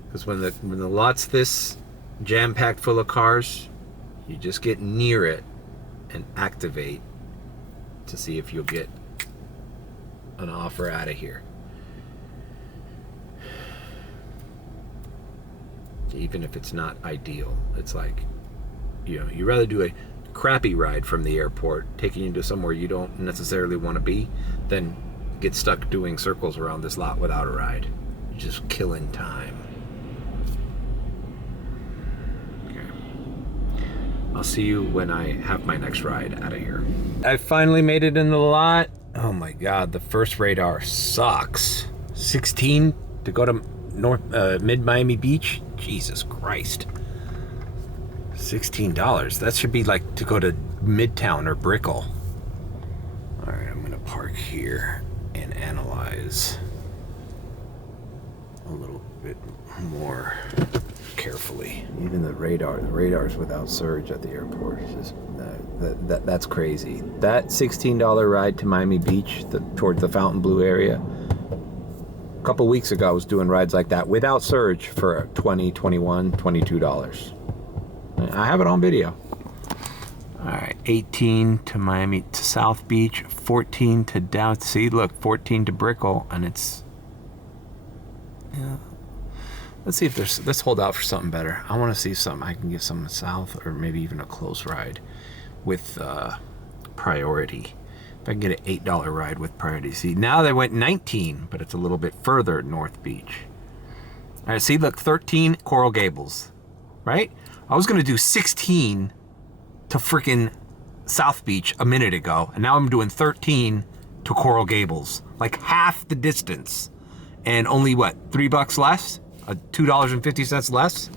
Because when the lot's this jam-packed full of cars, you just get near it and activate to see if you'll get an offer out of here. Even if it's not ideal, it's like, you'd rather do a crappy ride from the airport, taking you to somewhere you don't necessarily want to be, than get stuck doing circles around this lot without a ride. You're just killing time. Okay. I'll see you when I have my next ride out of here. I finally made it in the lot. Oh my God, the first radar sucks. 16 to go to mid Miami Beach? Jesus Christ. $16. That should be like to go to Midtown or Brickell. All right, I'm gonna park here and analyze a little bit more carefully. Even the radar's without surge at the airport. It's just that's crazy. That $16 ride to Miami Beach, towards the Fontainebleau area, a couple weeks ago I was doing rides like that without surge for $20, $21, $22. I have it on video. All right, 18 to Miami, to South Beach, 14 to down. See, look, 14 to Brickell, and it's, yeah. Let's see if there's, let's hold out for something better. I want to see something. I can get something south, or maybe even a close ride with priority. If I can get an $8 ride with priority. See, now they went 19, but it's a little bit further at North Beach. All right, see, look, 13 Coral Gables, right? I was going to do 16 to freaking South Beach a minute ago, and now I'm doing 13 to Coral Gables, like half the distance, and only what, $3 less? $2.50 less.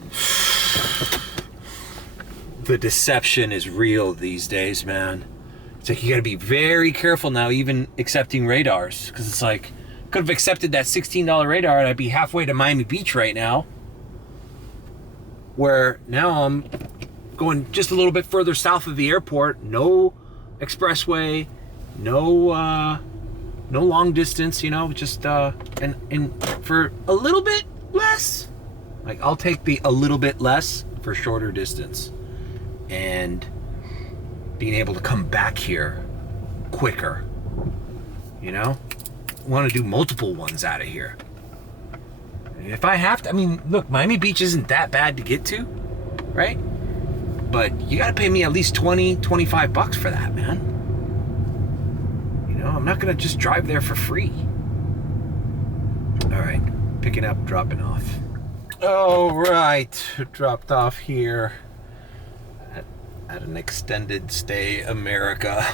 The deception is real these days, man. It's like you gotta be very careful now, even accepting radars, because it's like, could have accepted that $16 radar and I'd be halfway to Miami Beach right now, where now I'm going just a little bit further south of the airport, no expressway, no long distance, you know, just and for a little bit less, like I'll take the a little bit less for shorter distance, and being able to come back here quicker, you know. Want to do multiple ones out of here if I have to. I mean, look, Miami Beach isn't that bad to get to, right? But you got to pay me at least $20-25 for that, man. You know, I'm not gonna just drive there for free. All right, picking up, dropping off. All right, dropped off here at an extended stay America,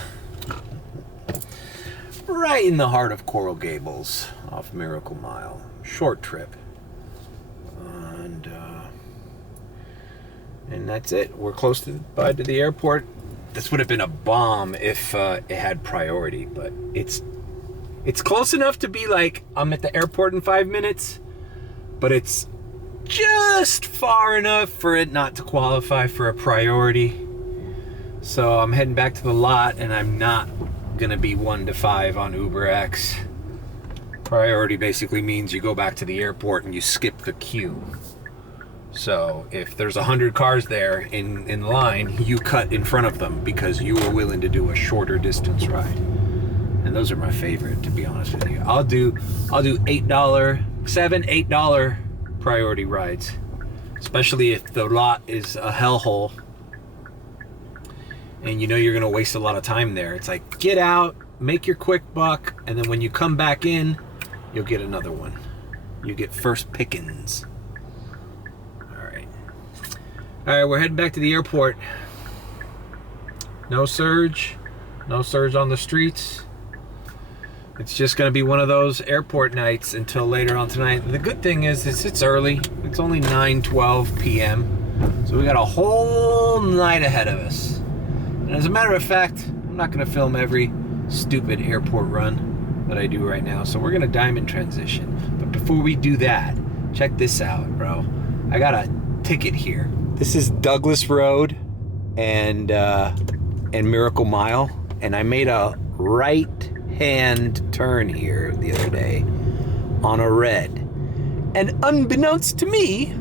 right in the heart of Coral Gables, off Miracle Mile. Short trip, and that's it. We're close to the airport. This would have been a bomb if it had priority, but it's close enough to be like I'm at the airport in 5 minutes, but it's just far enough for it not to qualify for a priority. So I'm heading back to the lot, and I'm not gonna be 1 to 5 on UberX. Priority basically means you go back to the airport and you skip the queue. So if there's 100 cars there in line, you cut in front of them because you were willing to do a shorter distance ride. And those are my favorite, to be honest with you. I'll do $8 priority rides, especially if the lot is a hellhole and you know you're gonna waste a lot of time there. It's like, get out, make your quick buck, and then when you come back in, you'll get another one. You get first pickings. All right, we're heading back to the airport. No surge on the streets. It's just gonna be one of those airport nights until later on tonight. The good thing is it's early. It's only 9:12 p.m. So we got a whole night ahead of us. And as a matter of fact, I'm not gonna film every stupid airport run that I do right now. So we're gonna diamond transition. But before we do that, check this out, bro. I got a ticket here. This is Douglas Road and Miracle Mile, and I made a right-hand turn here the other day on a red. And unbeknownst to me,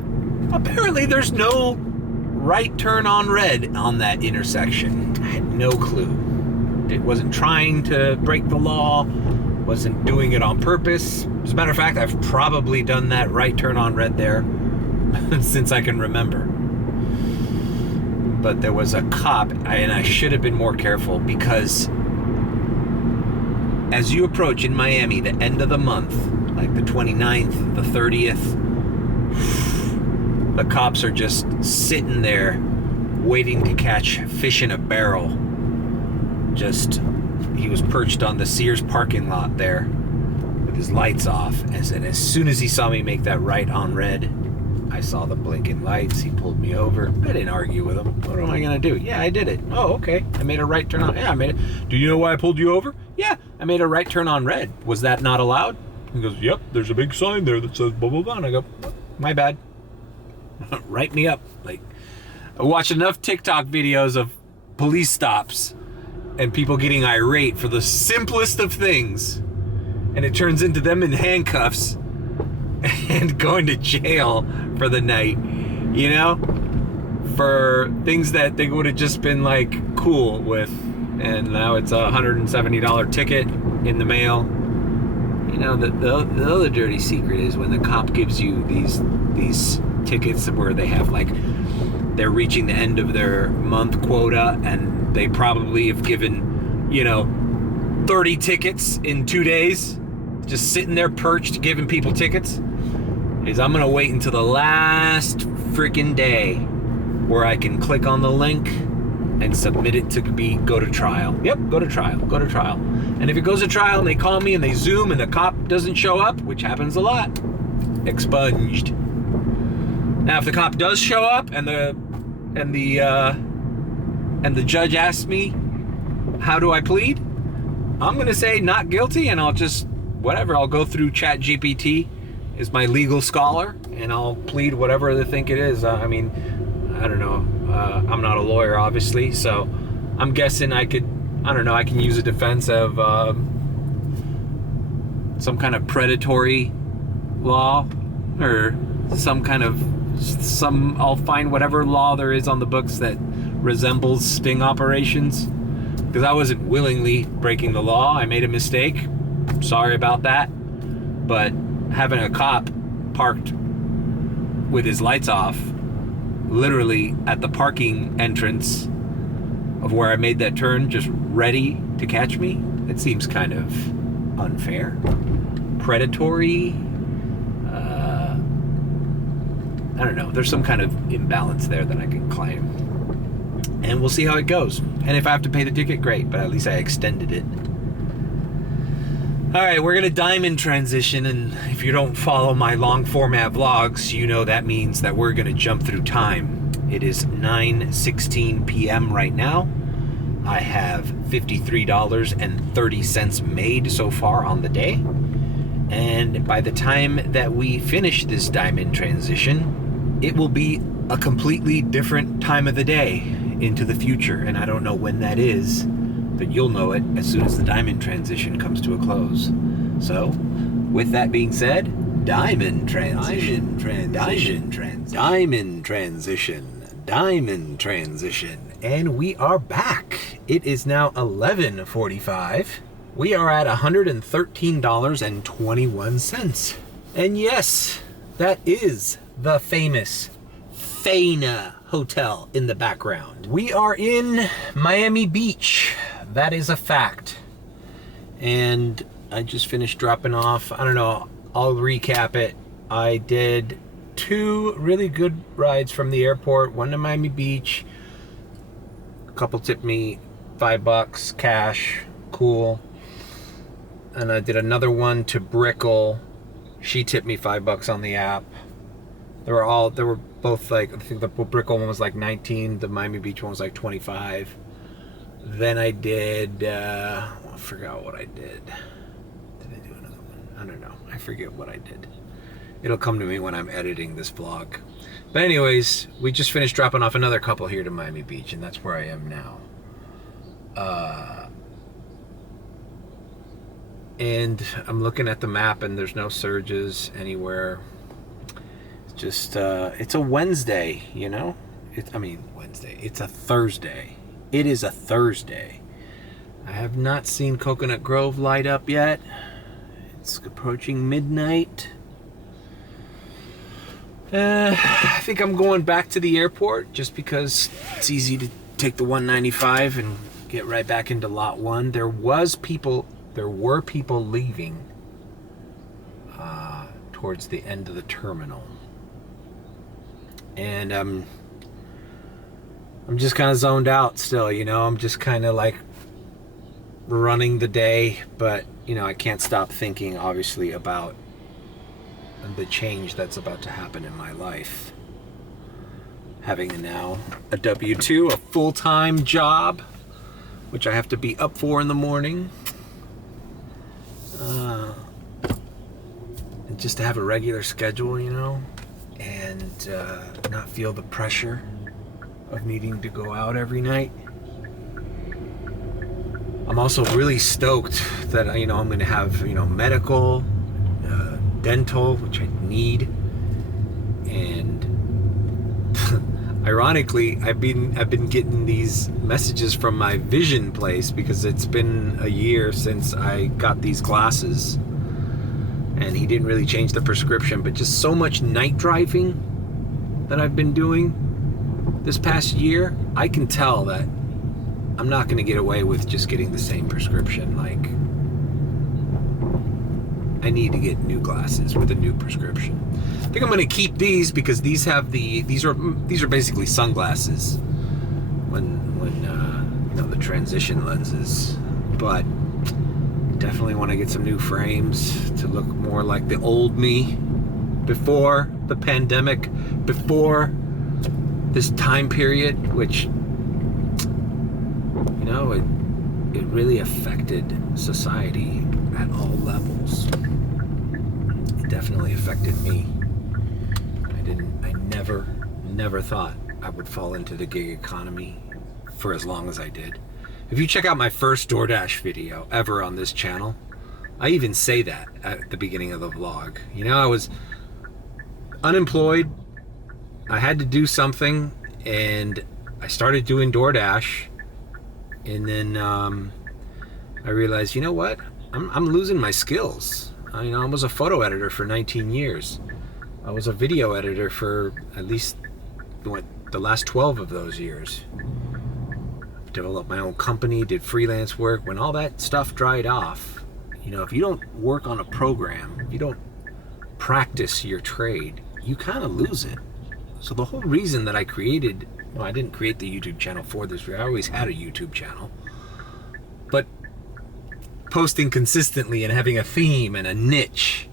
apparently there's no right turn on red on that intersection. I had no clue. It wasn't trying to break the law, wasn't doing it on purpose. As a matter of fact, I've probably done that right turn on red there since I can remember. But there was a cop, and I should have been more careful, because as you approach in Miami the end of the month, like the 29th, the 30th, the cops are just sitting there waiting to catch fish in a barrel. He was perched on the Sears parking lot there with his lights off, and as soon as he saw me make that right on red, I saw the blinking lights. He pulled me over. I didn't argue with him. What am I gonna do? Yeah, I did it. Oh, okay. I made a right turn on. Yeah, I made it. Do you know why I pulled you over? Yeah, I made a right turn on red. Was that not allowed? He goes, yep, there's a big sign there that says blah, blah, blah. And I go, my bad. Write me up. Like, I watch enough TikTok videos of police stops and people getting irate for the simplest of things, and it turns into them in handcuffs and going to jail for the night, you know, for things that they would have just been like cool with, and now it's a $170 ticket in the mail. You know, the other dirty secret is when the cop gives you these tickets where they have like, they're reaching the end of their month quota, and they probably have given, you know, 30 tickets in 2 days, just sitting there perched giving people tickets. Is I'm gonna wait until the last freaking day where I can click on the link and submit it to go to trial. Yep, go to trial. And if it goes to trial and they call me and they Zoom and the cop doesn't show up, which happens a lot, expunged. Now, if the cop does show up and the judge asks me, how do I plead? I'm gonna say not guilty, and I'll just I'll go through ChatGPT is my legal scholar, and I'll plead whatever they think it is. I mean, I don't know. I'm not a lawyer, obviously, so I'm guessing I can use a defense of some kind of predatory law, or I'll find whatever law there is on the books that resembles sting operations, because I wasn't willingly breaking the law. I made a mistake. Sorry about that. But having a cop parked with his lights off, literally at the parking entrance of where I made that turn, just ready to catch me, it seems kind of unfair, predatory. I don't know. There's some kind of imbalance there that I can claim. And we'll see how it goes. And if I have to pay the ticket, great, but at least I extended it. All right, we're gonna diamond transition, and if you don't follow my long format vlogs, you know that means that we're gonna jump through time. It is 9:16 p.m. right now. I have $53.30 made so far on the day. And by the time that we finish this diamond transition, it will be a completely different time of the day into the future. And I don't know when that is, but you'll know it as soon as the diamond transition comes to a close. So, with that being said, diamond transition. And we are back. It is now 11:45. We are at $113.21. And yes, that is the famous Faina Hotel in the background. We are in Miami Beach. That is a fact. And I just finished dropping off. I don't know, I'll recap it. I did 2 really good rides from the airport, one to Miami Beach. A couple tipped me $5 cash, cool. And I did another one to Brickell. She tipped me $5 on the app. They were both like, I think the Brickell one was like 19, the Miami Beach one was like 25. Then I did, I forgot what I did. Did I do another one? I don't know. I forget what I did. It'll come to me when I'm editing this vlog. But anyways, we just finished dropping off another couple here to Miami Beach, and that's where I am now. And I'm looking at the map, and there's no surges anywhere. It's just, it's a Wednesday, you know? Wednesday. It's a Thursday. It is a Thursday. I have not seen Coconut Grove light up yet. It's approaching midnight. I think I'm going back to the airport just because it's easy to take the 195 and get right back into lot 1. There were people leaving towards the end of the terminal, and I'm just kind of zoned out still, you know. I'm just kind of like running the day, but you know, I can't stop thinking obviously about the change that's about to happen in my life. Having now a W-2, a full-time job, which I have to be up for in the morning. And just to have a regular schedule, you know, and not feel the pressure of needing to go out every night. I'm also really stoked that, you know, I'm going to have, you know, medical, dental, which I need, and ironically, I've been getting these messages from my vision place because it's been a year since I got these glasses, and he didn't really change the prescription, but just so much night driving that I've been doing this past year, I can tell that I'm not going to get away with just getting the same prescription. Like, I need to get new glasses with a new prescription. I think I'm going to keep these because these are basically sunglasses when you know, the transition lenses, but definitely want to get some new frames to look more like the old me. before the pandemic, before this time period, which, you know, it really affected society at all levels. It definitely affected me. I never thought I would fall into the gig economy for as long as I did. If you check out my first DoorDash video ever on this channel, I even say that at the beginning of the vlog. You know, I was unemployed, I had to do something, and I started doing DoorDash, and then I realized, you know what, I'm losing my skills. I was a photo editor for 19 years. I was a video editor for at least the last 12 of those years. Developed my own company, did freelance work. When all that stuff dried off, you know, if you don't work on a program, if you don't practice your trade, you kind of lose it. So the whole reason that I created, well, I didn't create the YouTube channel for this. I always had a YouTube channel, but posting consistently and having a theme and a niche,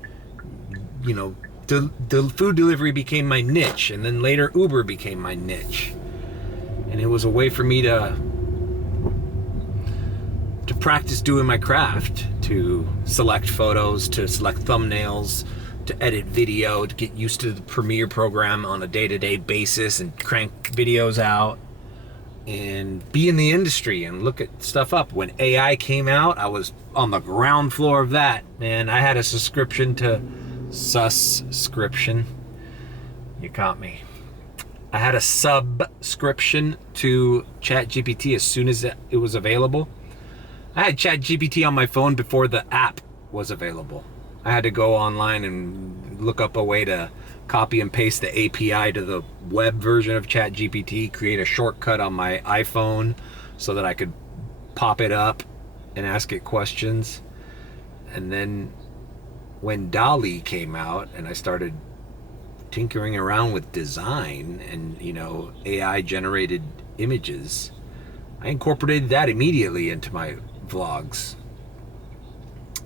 you know, the food delivery became my niche, and then later Uber became my niche, and it was a way for me to practice doing my craft, to select photos, to select thumbnails, to edit video, to get used to the Premiere program on a day-to-day basis and crank videos out and be in the industry and look at stuff up. When AI came out, I was on the ground floor of that, man. I had a subscription to sus-scription. You caught me. I had a subscription to ChatGPT as soon as it was available. I had ChatGPT on my phone before the app was available. I had to go online and look up a way to copy and paste the API to the web version of ChatGPT, create a shortcut on my iPhone so that I could pop it up and ask it questions. And then when DALL-E came out and I started tinkering around with design and, you know, AI generated images, I incorporated that immediately into my vlogs.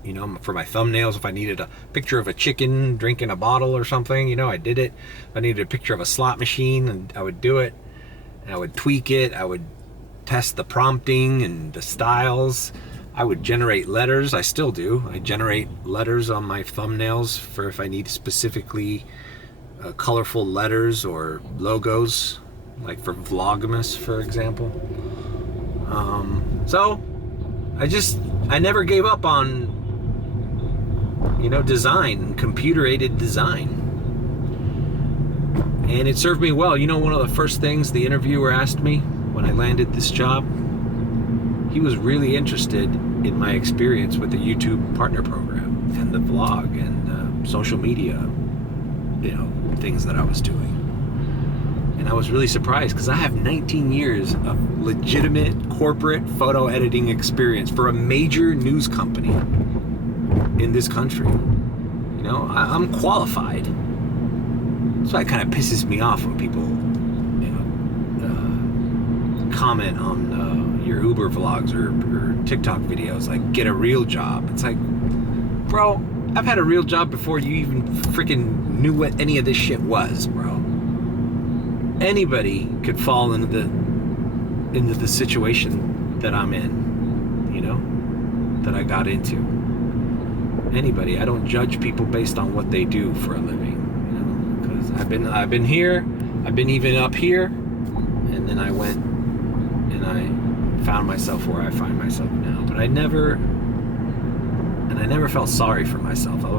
You know, for my thumbnails, if I needed a picture of a chicken drinking a bottle or something, you know, I did it. If I needed a picture of a slot machine, and I would do it, and I would tweak it. I would test the prompting and the styles. I would generate letters. I still do. I generate letters on my thumbnails for if I need specifically colorful letters or logos, like for Vlogmas, for example. So I never gave up on, you know, design, computer-aided design. And it served me well. You know, one of the first things the interviewer asked me when I landed this job, he was really interested in my experience with the YouTube partner program and the vlog and social media, you know, things that I was doing. And I was really surprised because I have 19 years of legitimate corporate photo editing experience for a major news company in this country. You know, I'm qualified. That's why it kind of pisses me off when people, you know, comment on your Uber vlogs or TikTok videos, like, get a real job. It's like, bro, I've had a real job before you even freaking knew what any of this shit was, bro. Anybody could fall into the situation that I'm in, you know, that I got into. Anybody. I don't judge people based on what they do for a living, you know, because I've been here, I've been even up here, and then I went and I found myself where I find myself now. But I never felt sorry for myself. I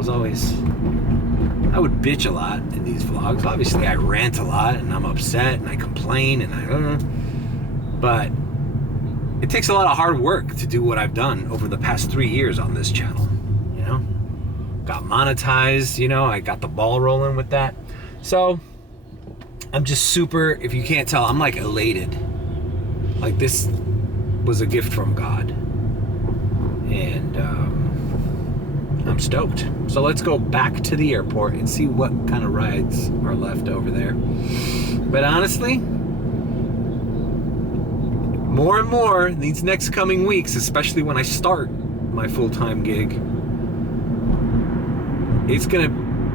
would bitch a lot in these vlogs. Obviously, I rant a lot, and I'm upset, and I complain, and but it takes a lot of hard work to do what I've done over the past 3 years on this channel. You know, got monetized. You know, I got the ball rolling with that. So I'm just super. If you can't tell, I'm like elated. Like, this was a gift from God, and I'm stoked. So let's go back to the airport and see what kind of rides are left over there. But honestly, more and more these next coming weeks, especially when I start my full-time gig, it's gonna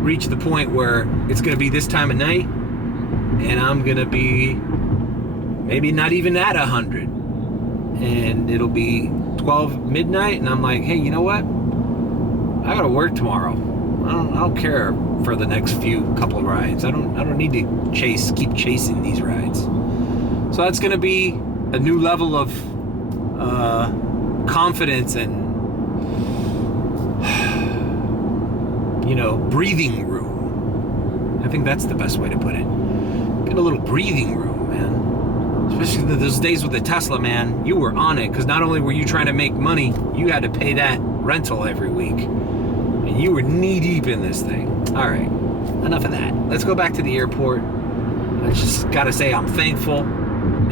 reach the point where it's gonna be this time of night, and I'm gonna be maybe not even at 100, and it'll be 12 midnight, and I'm like, hey, you know what? I gotta work tomorrow. I don't care for the next couple of rides. I don't need to keep chasing these rides. So that's gonna be a new level of confidence and breathing room. I think that's the best way to put it. Get a little breathing room, man. Especially those days with the Tesla, man. You were on it, because not only were you trying to make money, you had to pay that rental every week. And you were knee deep in this thing. All right, enough of that. Let's go back to the airport. I just gotta say I'm thankful.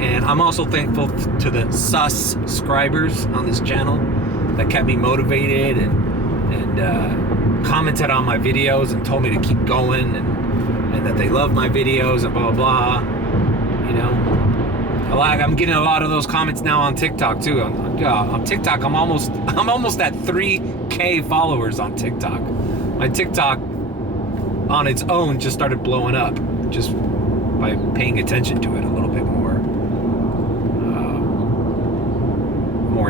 And I'm also thankful to the sus-scribers on this channel that kept me motivated and commented on my videos and told me to keep going and that they love my videos and blah, blah, blah. I'm getting a lot of those comments now on TikTok too. On TikTok, I'm almost at 3K followers on TikTok. My TikTok on its own just started blowing up just by paying attention to it a little bit more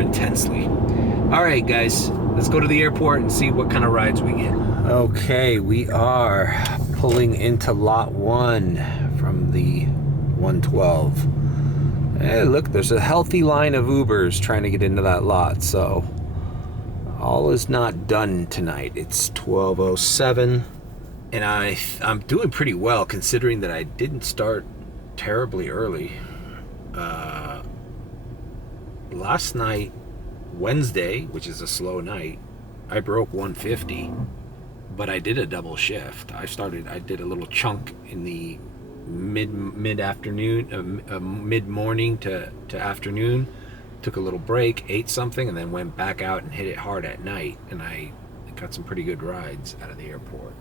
intensely. All right, guys, let's go to the airport and see what kind of rides we get. Okay, we are pulling into lot 1 from the 112. Hey, look, there's a healthy line of Ubers trying to get into that lot, so all is not done tonight. It's 12:07, and I'm doing pretty well considering that I didn't start terribly early. Last night, Wednesday, which is a slow night, I broke 150, but I did a double shift. I did a little chunk in the mid-afternoon, mid-morning to afternoon, took a little break, ate something, and then went back out and hit it hard at night, and I got some pretty good rides out of the airport.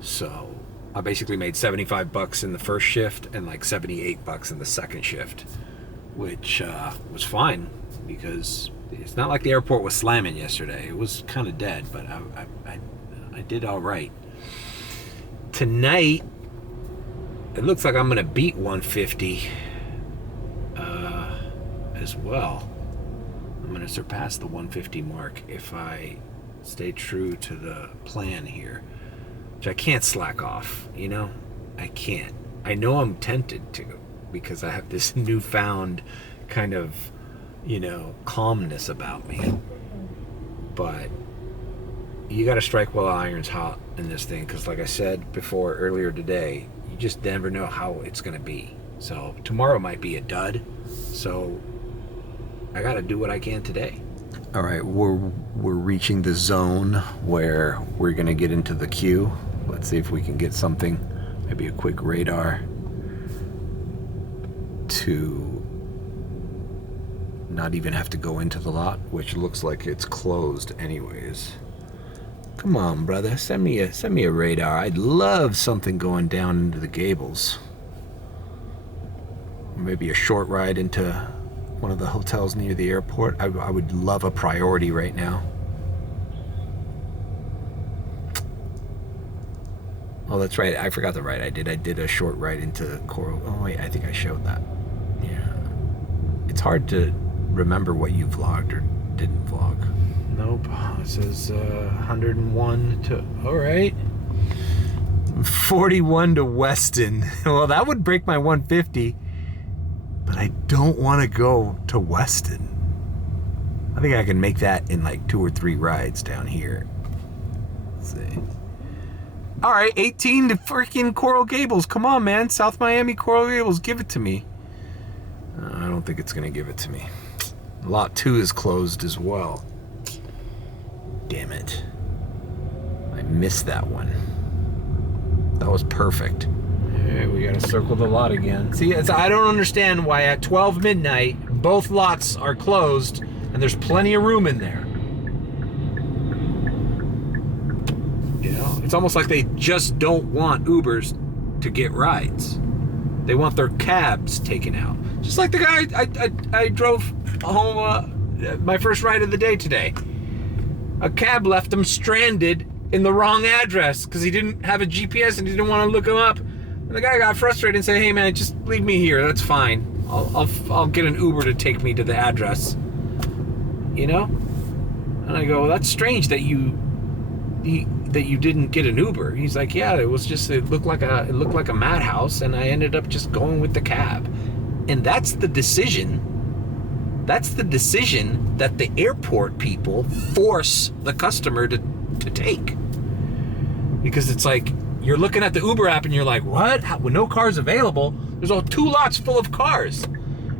So I basically made $75 in the first shift and like $78 in the second shift, which was fine because it's not like the airport was slamming yesterday. It was kind of dead, but I did all right. Tonight, it looks like I'm gonna beat 150 as well. I'm gonna surpass the 150 mark if I stay true to the plan here, which I can't slack off, I can't. I know I'm tempted to, because I have this newfound kind of, calmness about me. But you got to strike while the iron's hot in this thing, because like I said before earlier today, you just never know how it's going to be. So tomorrow might be a dud. So I got to do what I can today. All right, we're reaching the zone where we're going to get into the queue. Let's see if we can get something, maybe a quick radar to not even have to go into the lot, which looks like it's closed anyways. Come on, brother, send me a radar. I'd love something going down into the Gables. Maybe a short ride into one of the hotels near the airport. I would love a priority right now. Oh, that's right. I forgot the ride I did. I did a short ride into Coral. Oh, wait, I think I showed that. Yeah. It's hard to remember what you vlogged or didn't vlog. Nope. It says 101 to... All right. 41 to Weston. Well, that would break my 150. But I don't want to go to Weston. I think I can make that in like 2 or 3 rides down here. Let's see. All right, 18 to freaking Coral Gables. Come on, man. South Miami, Coral Gables. Give it to me. I don't think it's going to give it to me. Lot 2 is closed as well. Damn it. I missed that one. That was perfect. Yeah, we got to circle the lot again. See, I don't understand why at 12 midnight, both lots are closed and there's plenty of room in there. It's almost like they just don't want Ubers to get rides. They want their cabs taken out. Just like the guy I drove home, my first ride of the day today. A cab left him stranded in the wrong address because he didn't have a GPS and he didn't want to look him up. And the guy got frustrated and said, "Hey man, just leave me here. That's fine. I'll get an Uber to take me to the address." You know? And I go, "Well, that's strange that you didn't get an Uber." He's like, "Yeah, it looked like a madhouse, and I ended up just going with the cab." And that's the decision. That's the decision that the airport people force the customer to take. Because it's like, you're looking at the Uber app and you're like, what? With no cars available, there's all 2 lots full of cars.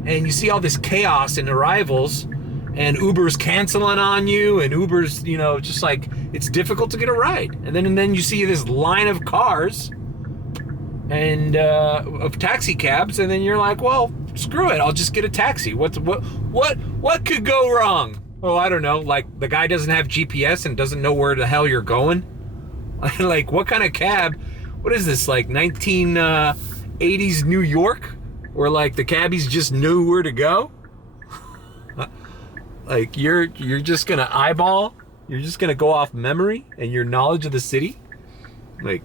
And you see all this chaos in arrivals, and Uber's canceling on you, and Uber's, just like, it's difficult to get a ride. And then you see this line of cars and of taxi cabs, and then you're like, well, screw it, I'll just get a taxi. What could go wrong? Oh, I don't know. Like, the guy doesn't have GPS and doesn't know where the hell you're going. Like, what kind of cab? What is this, like 1980s New York, where like the cabbies just knew where to go? Like, you're just gonna eyeball? You're just gonna go off memory and your knowledge of the city? Like,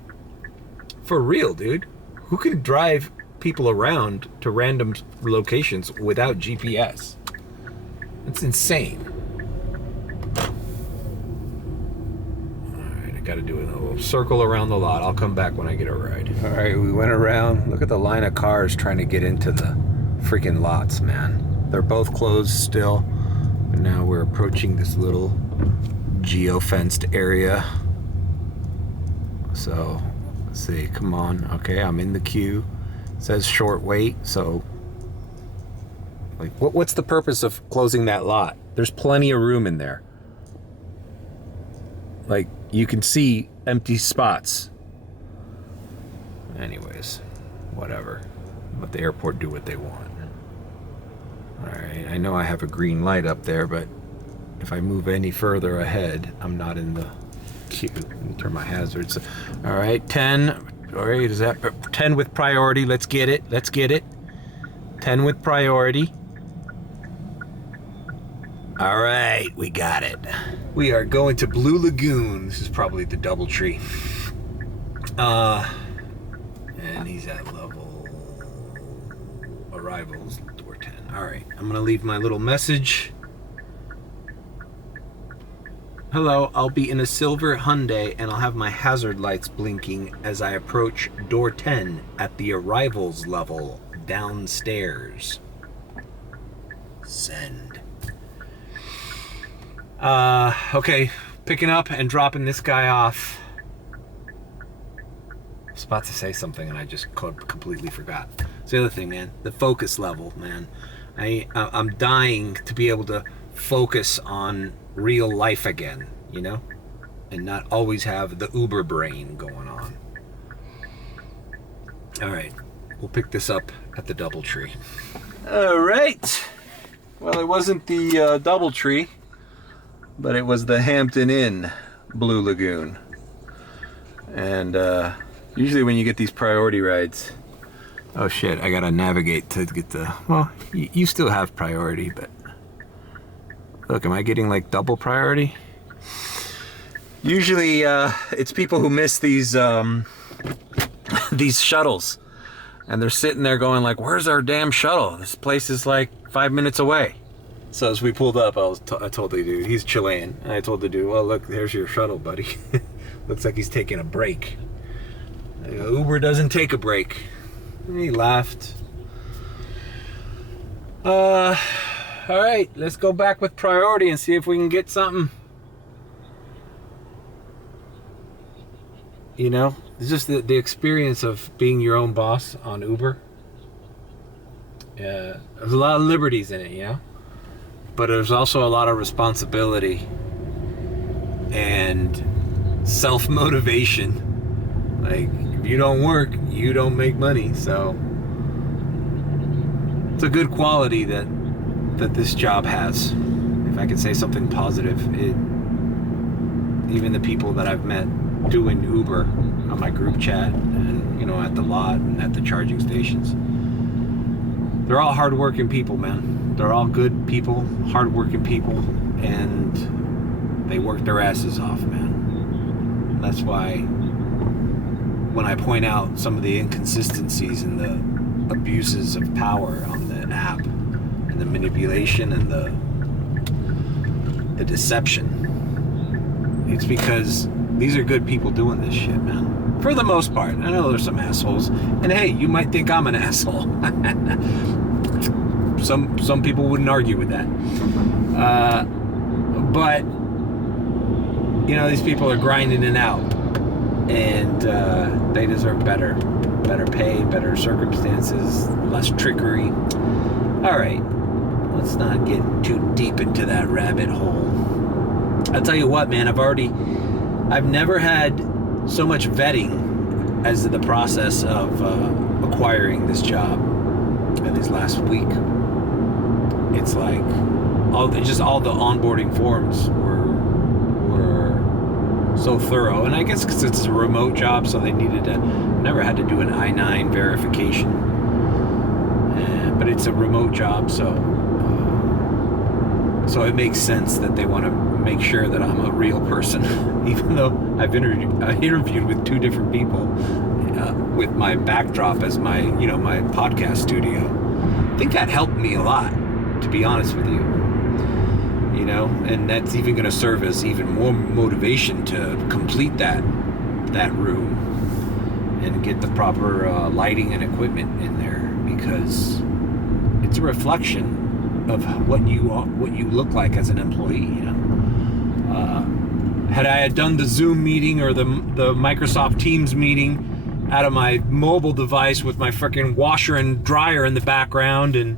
for real, dude. Who can drive people around to random locations without GPS? It's insane. Alright, I gotta do a little circle around the lot. I'll come back when I get a ride. Alright, we went around. Look at the line of cars trying to get into the freaking lots, man. They're both closed still. And now we're approaching this little geo-fenced area. So, let's see, come on. Okay, I'm in the queue. It says short wait, so like, what's the purpose of closing that lot? There's plenty of room in there. Like, you can see empty spots. Anyways, whatever. Let the airport do what they want. Alright, I know I have a green light up there, but if I move any further ahead, I'm not in the queue. Let me turn my hazards. Alright, 10. Alright, is that 10 with priority? Let's get it. Let's get it. 10 with priority. Alright, we got it. We are going to Blue Lagoon. This is probably the DoubleTree. And he's at level arrivals, door 10. Alright, I'm gonna leave my little message. Hello, I'll be in a silver Hyundai and I'll have my hazard lights blinking as I approach door 10 at the arrivals level downstairs. Send. Okay, picking up and dropping this guy off. I was about to say something and I just completely forgot. It's the other thing, man. The focus level, man. I'm dying to be able to focus on real life again, you know? And not always have the UberBrain going on. Alright, we'll pick this up at the DoubleTree. Alright. Well, it wasn't the DoubleTree, but it was the Hampton Inn Blue Lagoon. And usually when you get these priority rides, oh shit, I gotta navigate to get the, well, you still have priority, but look, am I getting like double priority? Usually it's people who miss these shuttles, and they're sitting there going like, where's our damn shuttle? This place is like 5 minutes away. So as we pulled up, I told the dude, he's Chilean, and I told the dude, well, look, there's your shuttle, buddy. Looks like he's taking a break. Uber doesn't take a break. And he laughed. All right, let's go back with priority and see if we can get something. You know, it's just the experience of being your own boss on Uber. Yeah, there's a lot of liberties in it, you know? But there's also a lot of responsibility and self-motivation. Like, if you don't work, you don't make money. So it's a good quality that this job has. If I could say something positive, even the people that I've met doing Uber on my group chat and, you know, at the lot and at the charging stations, they're all hardworking people, man. They're all good people, hardworking people, and they work their asses off, man. That's why when I point out some of the inconsistencies and the abuses of power on the app and the manipulation and the deception, it's because these are good people doing this shit, man. For the most part. I know there's some assholes. And hey, you might think I'm an asshole. Some people wouldn't argue with that. But, you know, these people are grinding it out. And they deserve better. Better pay, better circumstances, less trickery. All right. Let's not get too deep into that rabbit hole. I'll tell you what, man, I've never had so much vetting as the process of acquiring this job in this last week. It's like all the onboarding forms were so thorough, and I guess because it's a remote job, so they never had to do an I-9 verification. But it's a remote job, so it makes sense that they want to make sure that I'm a real person, even though I interviewed with two different people with my backdrop as my podcast studio. I think that helped me a lot, to be honest with you. You know, and that's even going to serve as even more motivation to complete that room and get the proper lighting and equipment in there, because it's a reflection of what you look like as an employee, you know. Had I done the Zoom meeting or the Microsoft Teams meeting out of my mobile device with my freaking washer and dryer in the background, and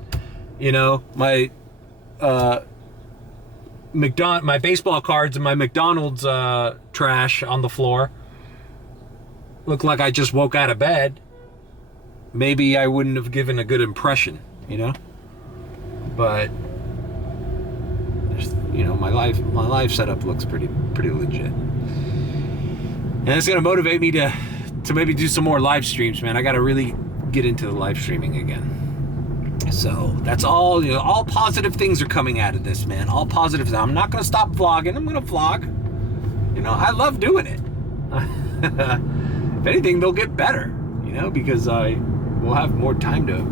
you know, my baseball cards and my McDonald's trash on the floor, looked like I just woke out of bed, maybe I wouldn't have given a good impression, you know. But you know, my life setup looks pretty legit, and it's gonna motivate me to maybe do some more live streams, man. I gotta really get into the live streaming again. So that's all, you know, all positive things are coming out of this, man. All positives. I'm not gonna stop vlogging. I'm gonna vlog. You know, I love doing it. If anything, they'll get better, you know, because I will have more time to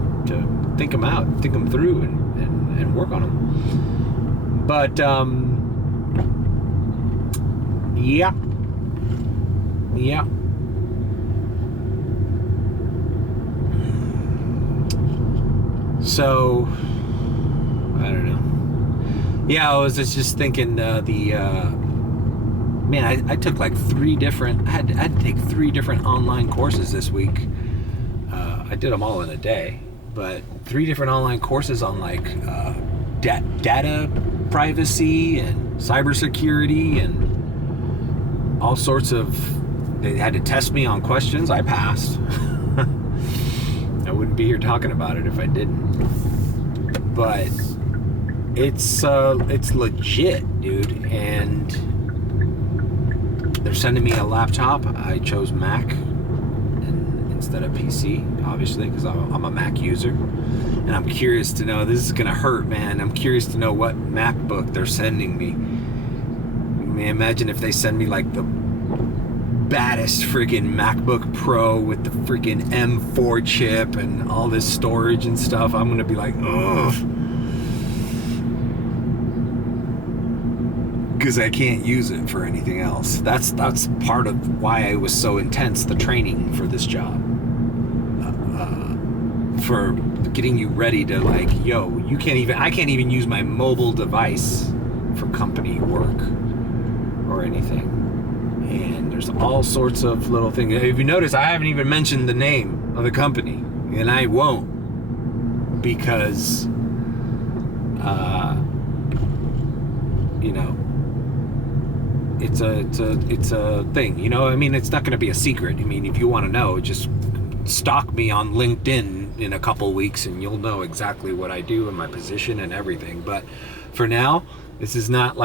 think them through and work on them. But yeah. So I don't know. Yeah, I was just thinking man, I took like I had to take 3 different online courses this week. I did them all in a day, but 3 different online courses on like data privacy and cybersecurity and all sorts of. They had to test me on questions. I passed. I wouldn't be here talking about it if I didn't. But it's legit, dude. And they're sending me a laptop. I chose Mac instead of PC, obviously, because I'm a Mac user. And I'm curious to know, this is gonna hurt, man. I'm curious to know what MacBook they're sending me. I mean, imagine if they send me like the baddest freaking MacBook Pro with the freaking M4 chip and all this storage and stuff. I'm gonna be like, ugh, because I can't use it for anything else. That's part of why it was so intense, the training for this job, for getting you ready to like, yo, I can't even use my mobile device for company work or anything. And there's all sorts of little things. If you notice, I haven't even mentioned the name of the company, and I won't, because you know, it's a thing, you know. I mean, it's not going to be a secret. I mean, if you want to know, just stalk me on LinkedIn in a couple weeks and you'll know exactly what I do and my position and everything. But for now, this is not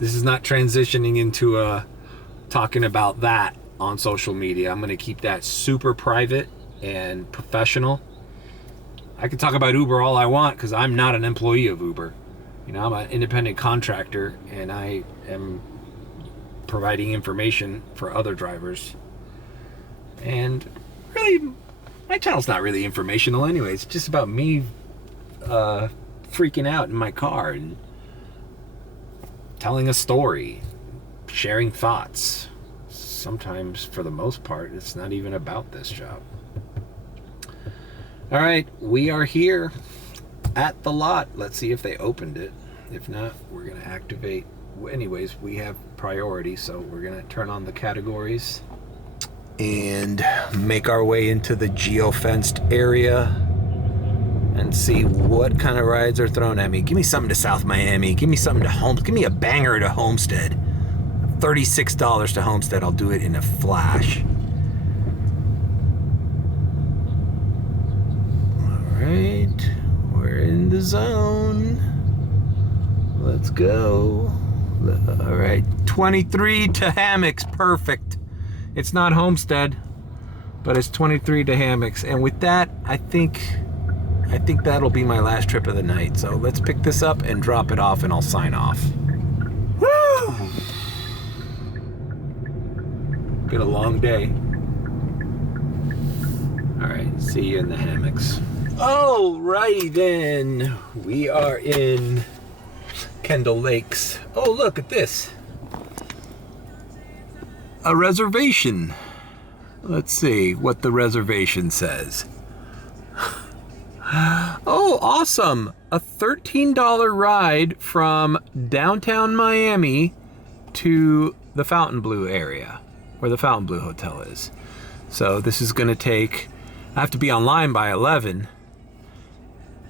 transitioning into talking about that on social media. I'm going to keep that super private and professional. I can talk about Uber all I want because I'm not an employee of Uber. You know, I'm an independent contractor, and I am providing information for other drivers. And really, my channel's not really informational anyway. It's just about me freaking out in my car and telling a story, sharing thoughts. Sometimes, for the most part, it's not even about this job. All right, we are here at the lot. Let's see if they opened it. If not, we're gonna activate. Anyways, we have priority, so we're gonna turn on the categories and make our way into the geo-fenced area and see what kind of rides are thrown at me. Give me something to South Miami. Give me something to home. Give me a banger to Homestead. $36 to Homestead. I'll do it in a flash. All right, we're in the zone. Let's go. All right, 23 to Hammocks. Perfect. It's not Homestead, but it's 23 to Hammocks. And with that, I think that'll be my last trip of the night. So let's pick this up and drop it off, and I'll sign off. Woo! Been a long day. All right, see you in the Hammocks. Alrighty then, we are in Kendall Lakes. Oh, look at this. A reservation. Let's see what the reservation says. Oh, awesome. A $13 ride from downtown Miami to the Fontainebleau area, where the Fontainebleau Hotel is. So this is gonna take, I have to be online by 11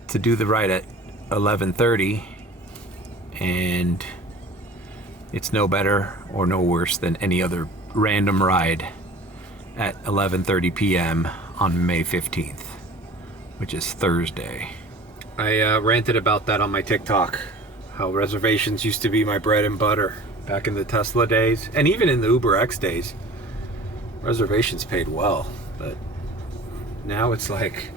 to do the ride at 11:30, and it's no better or no worse than any other random ride at 11:30 p.m. on May 15th, which is Thursday. I ranted about that on my TikTok, how reservations used to be my bread and butter back in the Tesla days, and even in the Uber X days. Reservations paid well, but now it's like,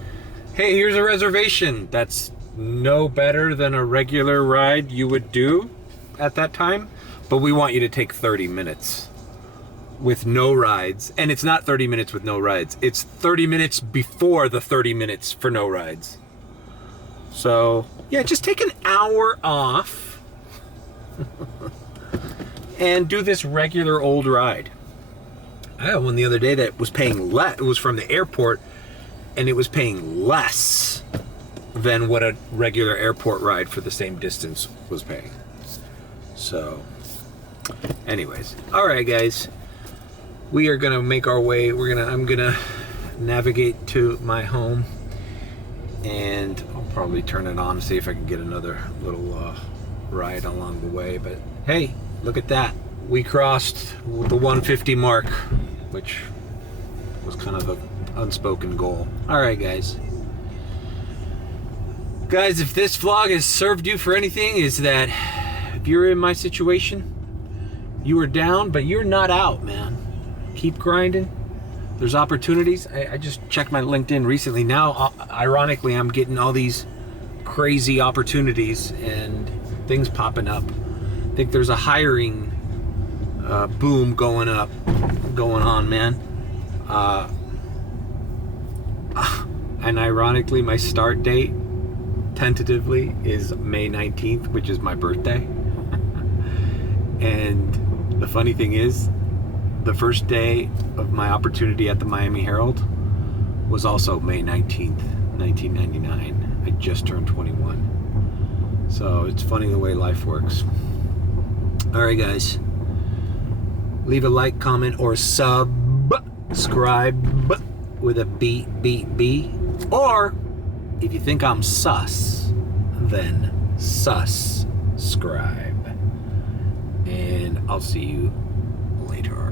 hey, here's a reservation that's no better than a regular ride you would do at that time, but we want you to take 30 minutes with no rides. And it's not 30 minutes with no rides, it's 30 minutes before the 30 minutes for no rides. So yeah, just take an hour off and do this regular old ride. I had one the other day that was paying less. It was from the airport, and it was paying less than what a regular airport ride for the same distance was paying. So anyways, all right guys, we are gonna make our way. I'm gonna navigate to my home, and I'll probably turn it on to see if I can get another little ride along the way. But hey, look at that. We crossed the 150 mark, which was kind of an unspoken goal. All right, guys. Guys, if this vlog has served you for anything, is that if you're in my situation, you are down, but you're not out, man. Keep grinding. There's opportunities. I just checked my LinkedIn recently. Now, ironically, I'm getting all these crazy opportunities and things popping up. I think there's a hiring boom going on, man. And ironically, my start date tentatively is May 19th, which is my birthday. And the funny thing is, the first day of my opportunity at the Miami Herald was also May 19th, 1999. I just turned 21. So it's funny the way life works. All right, guys. Leave a like, comment, or subscribe with a B. Or if you think I'm sus, then sus-scribe. And I'll see you later.